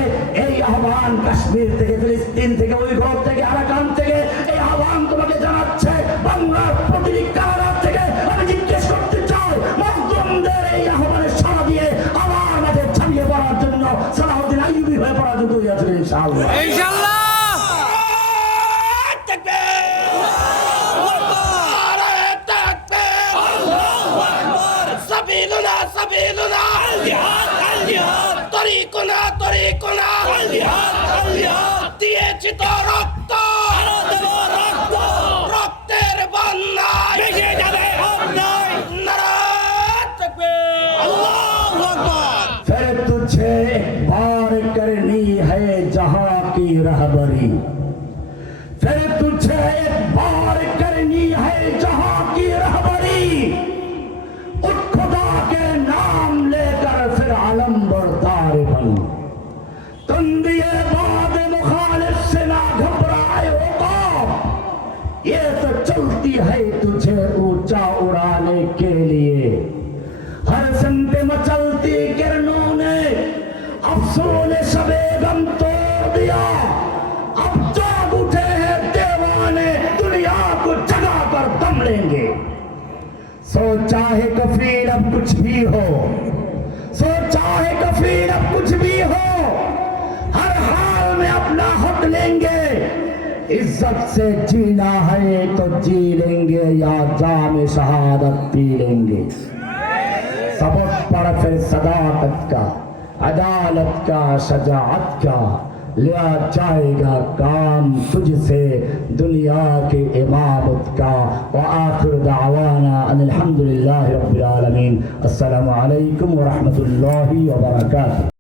এই আহ্বান কাশ্মীর থেকে, ফিলিস্তিন থেকে, উইঘুর থেকে, আরাকান থেকে, এই আহ্বান তোমাকে জানাচ্ছে বাংলার প্রতিটি কারাগার থেকে। আমি জিজ্ঞেস করতে চাই, মজলুমদের এই আহ্বানে সাড়া দিয়ে আমার মাঝে ছাড়িয়ে পড়ার জন্য, সালাউদ্দিন আইয়ুবী হয়ে পড়ার জন্য তৈরি আছেন ইনশাআল্লাহ। সাবিলুনা সাবিলুনা আল জিহাদ আল জিহাদ, তরিকুনা তরিকুনা আল জিহাদ আল জিহাদ। দিয়েছি তো রক্ত, আরো দেব রক্ত, রক্তের বন্যায় ভেসে যাবে অন্যায়। নারায়ে তাকবীর, আল্লাহু আকবার। फिर तुझे एक बार करनी है जहां की रहबरी, फिर तुझे एक बार करनी है जहां की रहबरी। उठ खुदा के नाम लेकर फिर आलम बरदार बन, तुम दिए बाद मुखालिफ से ना घबराए हो कौम, ये तो चलती है तुझे ऊंचा उड़ाने के लिए। हर संते मचलती किरणों ने अफसोस सबे गम तोड़ दिया, अब जाग उठे हैं दीवाने, दुनिया को जगा कर दम लेंगे। इज्जत से जीना है तो जी लेंगे या जाम शहादत पी लेंगे। सबक पढ़ फिर सदाकत का, अदालत का, शजाअत का, लिया जाएगा काम तुझसे दुनिया के इमामत का। व आखिर दावाना अनिल हम्दुलिल्लाहि रब्बिल आलमीन। अस्सलामु अलैकुम व रहमतुल्लाहि व बरकातुहू।